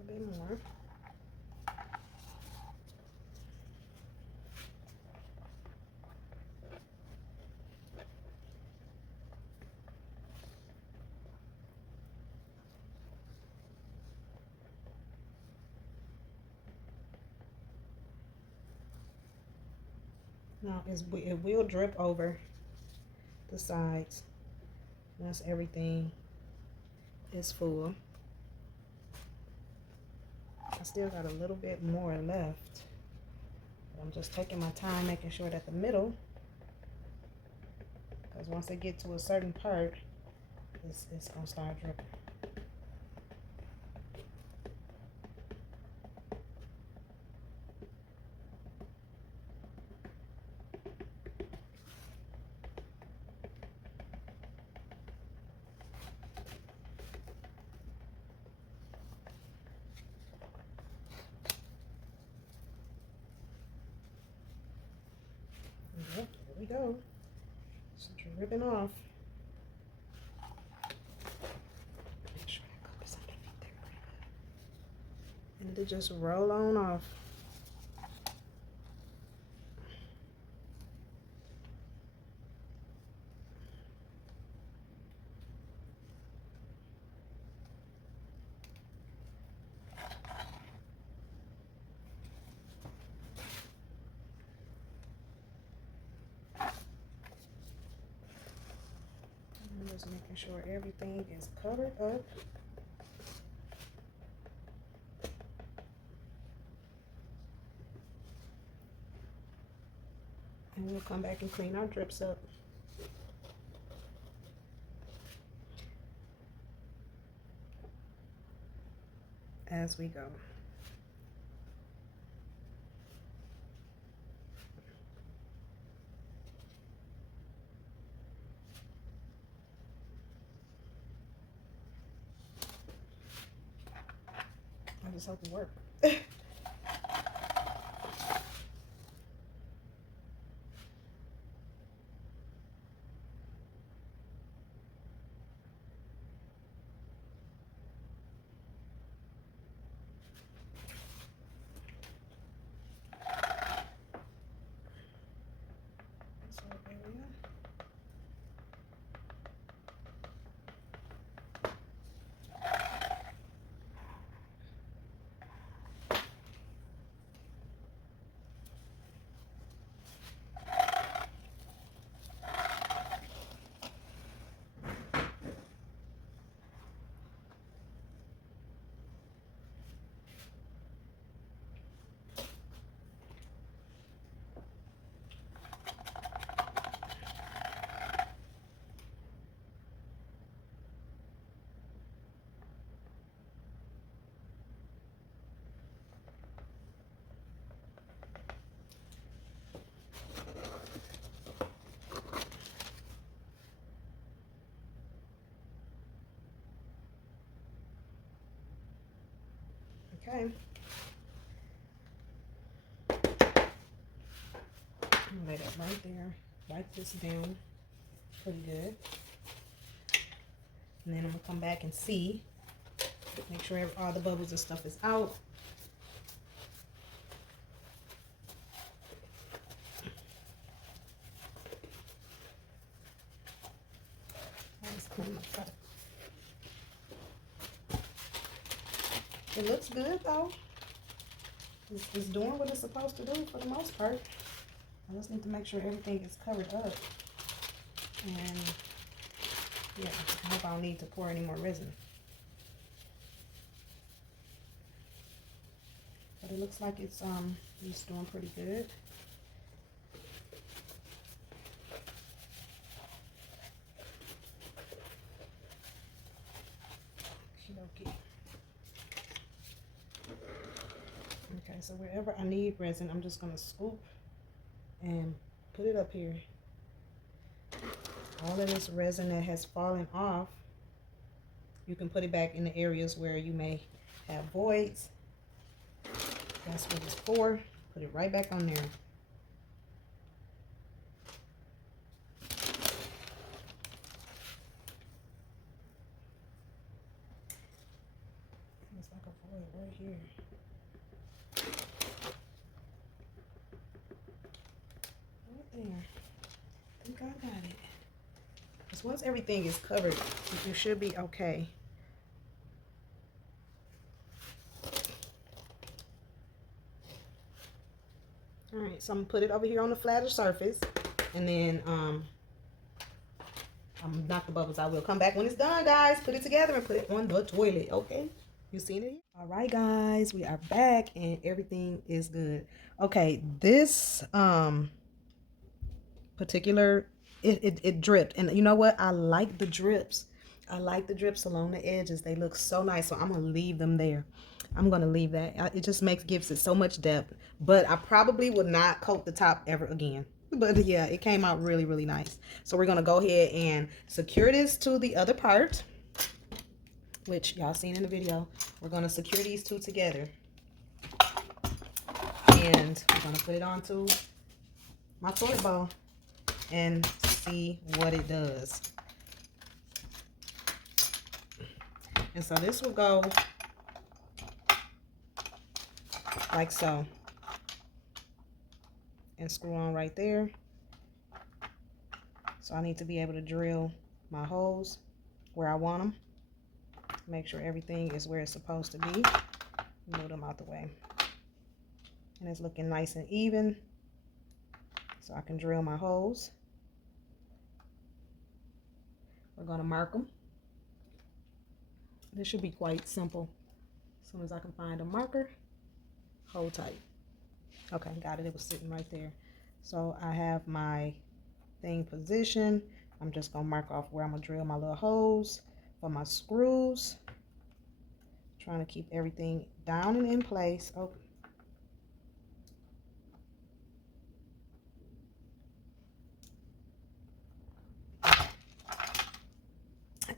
bit more. Now it will drip over the sides once everything is full. I still got a little bit more left. I'm just taking my time, making sure that the middle, because once I get to a certain part, it's gonna start dripping. Yep, there we go. It's dripping off. Make sure that cup is underneath there pretty good. And it'll just roll on off. Just making sure everything is covered up. And we'll come back and clean our drips up. As we go. I just hope it works. Okay. Lay that right there. Wipe this down pretty good. And then I'm gonna come back and see. Make sure all the bubbles and stuff is out. Let's clean my cup. It looks good though. It's doing what it's supposed to do for the most part. I just need to make sure everything is covered up. And yeah, I hope I don't need to pour any more resin. But it looks like it's doing pretty good. Okay, so wherever I need resin, I'm just gonna scoop and put it up here. All of this resin that has fallen off, you can put it back in the areas where you may have voids. That's what it's for. Put it right back on there. Let's It's like a void right here. Right there. I think I got it. Because once everything is covered, you should be okay. All right, so I'm gonna put it over here on the flatter surface, and then I'm gonna knock the bubbles. I will come back when it's done, guys. Put it together and put it on the toilet, okay? You seen it? All right, guys, we are back and everything is good. Okay, this particular it dripped, and you know what? I like the drips. I like the drips along the edges. They look so nice, so I'm gonna leave them there. I'm gonna leave that. It just gives it so much depth. But I probably would not coat the top ever again. But yeah, it came out really, really nice. So we're gonna go ahead and secure this to the other part, which y'all seen in the video. We're gonna secure these two together, and we're gonna put it onto my toilet bowl and see what it does. And so this will go like so, and screw on right there. So I need to be able to drill my holes where I want them. Make sure everything is where it's supposed to be. Move them out the way. And it's looking nice and even, so I can drill my holes. We're going to mark them. This should be quite simple. As soon as I can find a marker, hold tight. Okay, got it. It was sitting right there. So I have my thing positioned. I'm just going to mark off where I'm going to drill my little holes for my screws. Trying to keep everything down and in place. Oh.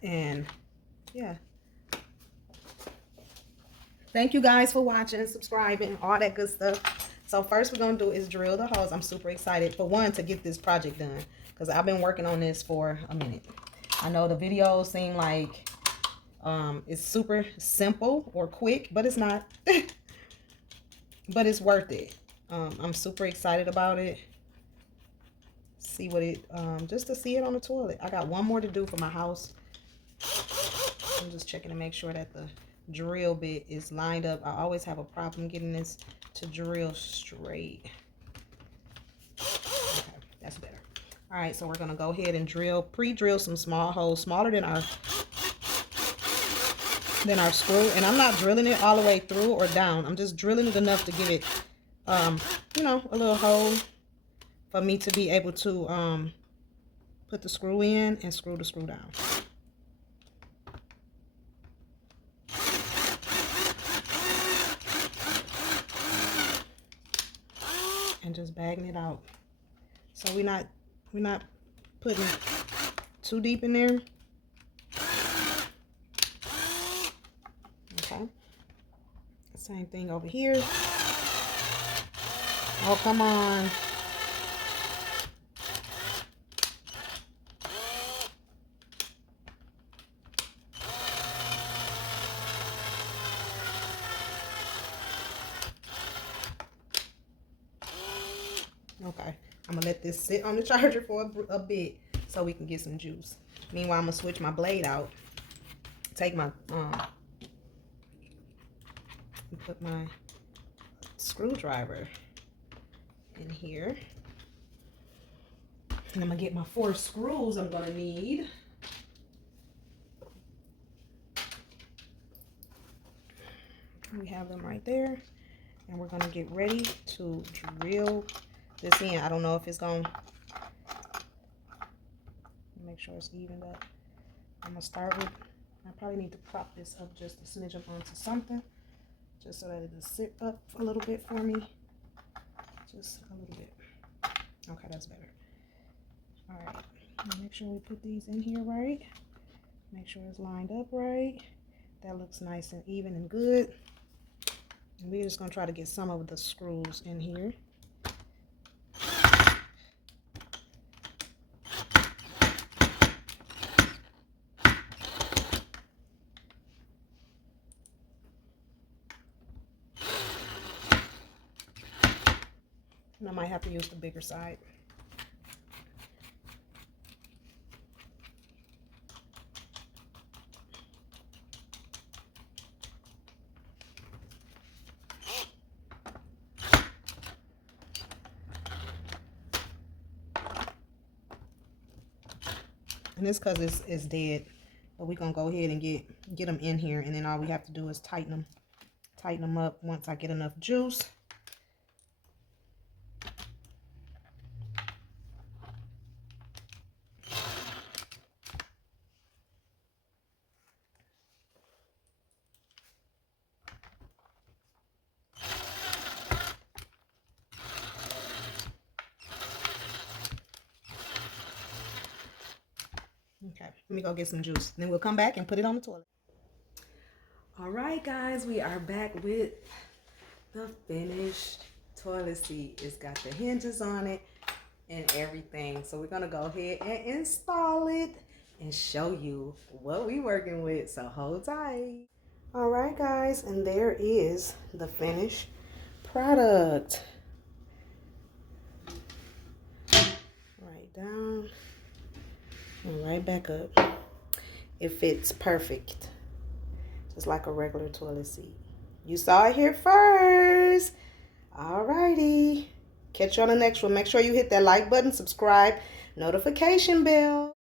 And yeah. Thank you guys for watching, subscribing, all that good stuff. So first we're going to do is drill the holes. I'm super excited, for one, to get this project done, because I've been working on this for a minute. I know the videos seem like it's super simple or quick, but it's not. But it's worth it. I'm super excited about it. See what it, just to see it on the toilet. I got one more to do for my house. I'm just checking to make sure that the drill bit is lined up. I always have a problem getting this to drill straight. Okay, that's better. All right, so we're gonna go ahead and pre-drill some small holes, smaller than our screw. And I'm not drilling it all the way through or down. I'm just drilling it enough to give it, you know, a little hole for me to be able to put the screw in and screw the screw down. And just bagging it out. So we're not putting it too deep in there. Okay. Same thing over here. Oh, come on. Okay, I'm gonna let this sit on the charger for a bit so we can get some juice. Meanwhile, I'm gonna switch my blade out. Take my put my screwdriver in here, and I'm gonna get my 4 screws I'm gonna need. We have them right there, and we're gonna get ready to drill this in. I don't know if it's gonna, make sure it's evened up. I'm gonna start with, I probably need to prop this up just a smidge up onto something, just so that it'll sit up a little bit for me. Just a little bit. Okay, that's better. All right, make sure we put these in here right. Make sure it's lined up right. That looks nice and even and good. And we're just gonna try to get some of the screws in here. And I might have to use the bigger side. And this because it's dead. But we're going to go ahead and get them in here. And then all we have to do is tighten them up once I get enough juice. Okay, let me go get some juice. Then we'll come back and put it on the toilet. All right, guys, we are back with the finished toilet seat. It's got the hinges on it and everything. So we're gonna go ahead and install it and show you what we working with. So hold tight. All right, guys, and there is the finished product. Right down and right back up. It fits perfect, just like a regular toilet seat. You saw it here first. Alrighty. Catch you on the next one. Make sure you hit that like button, subscribe, notification bell.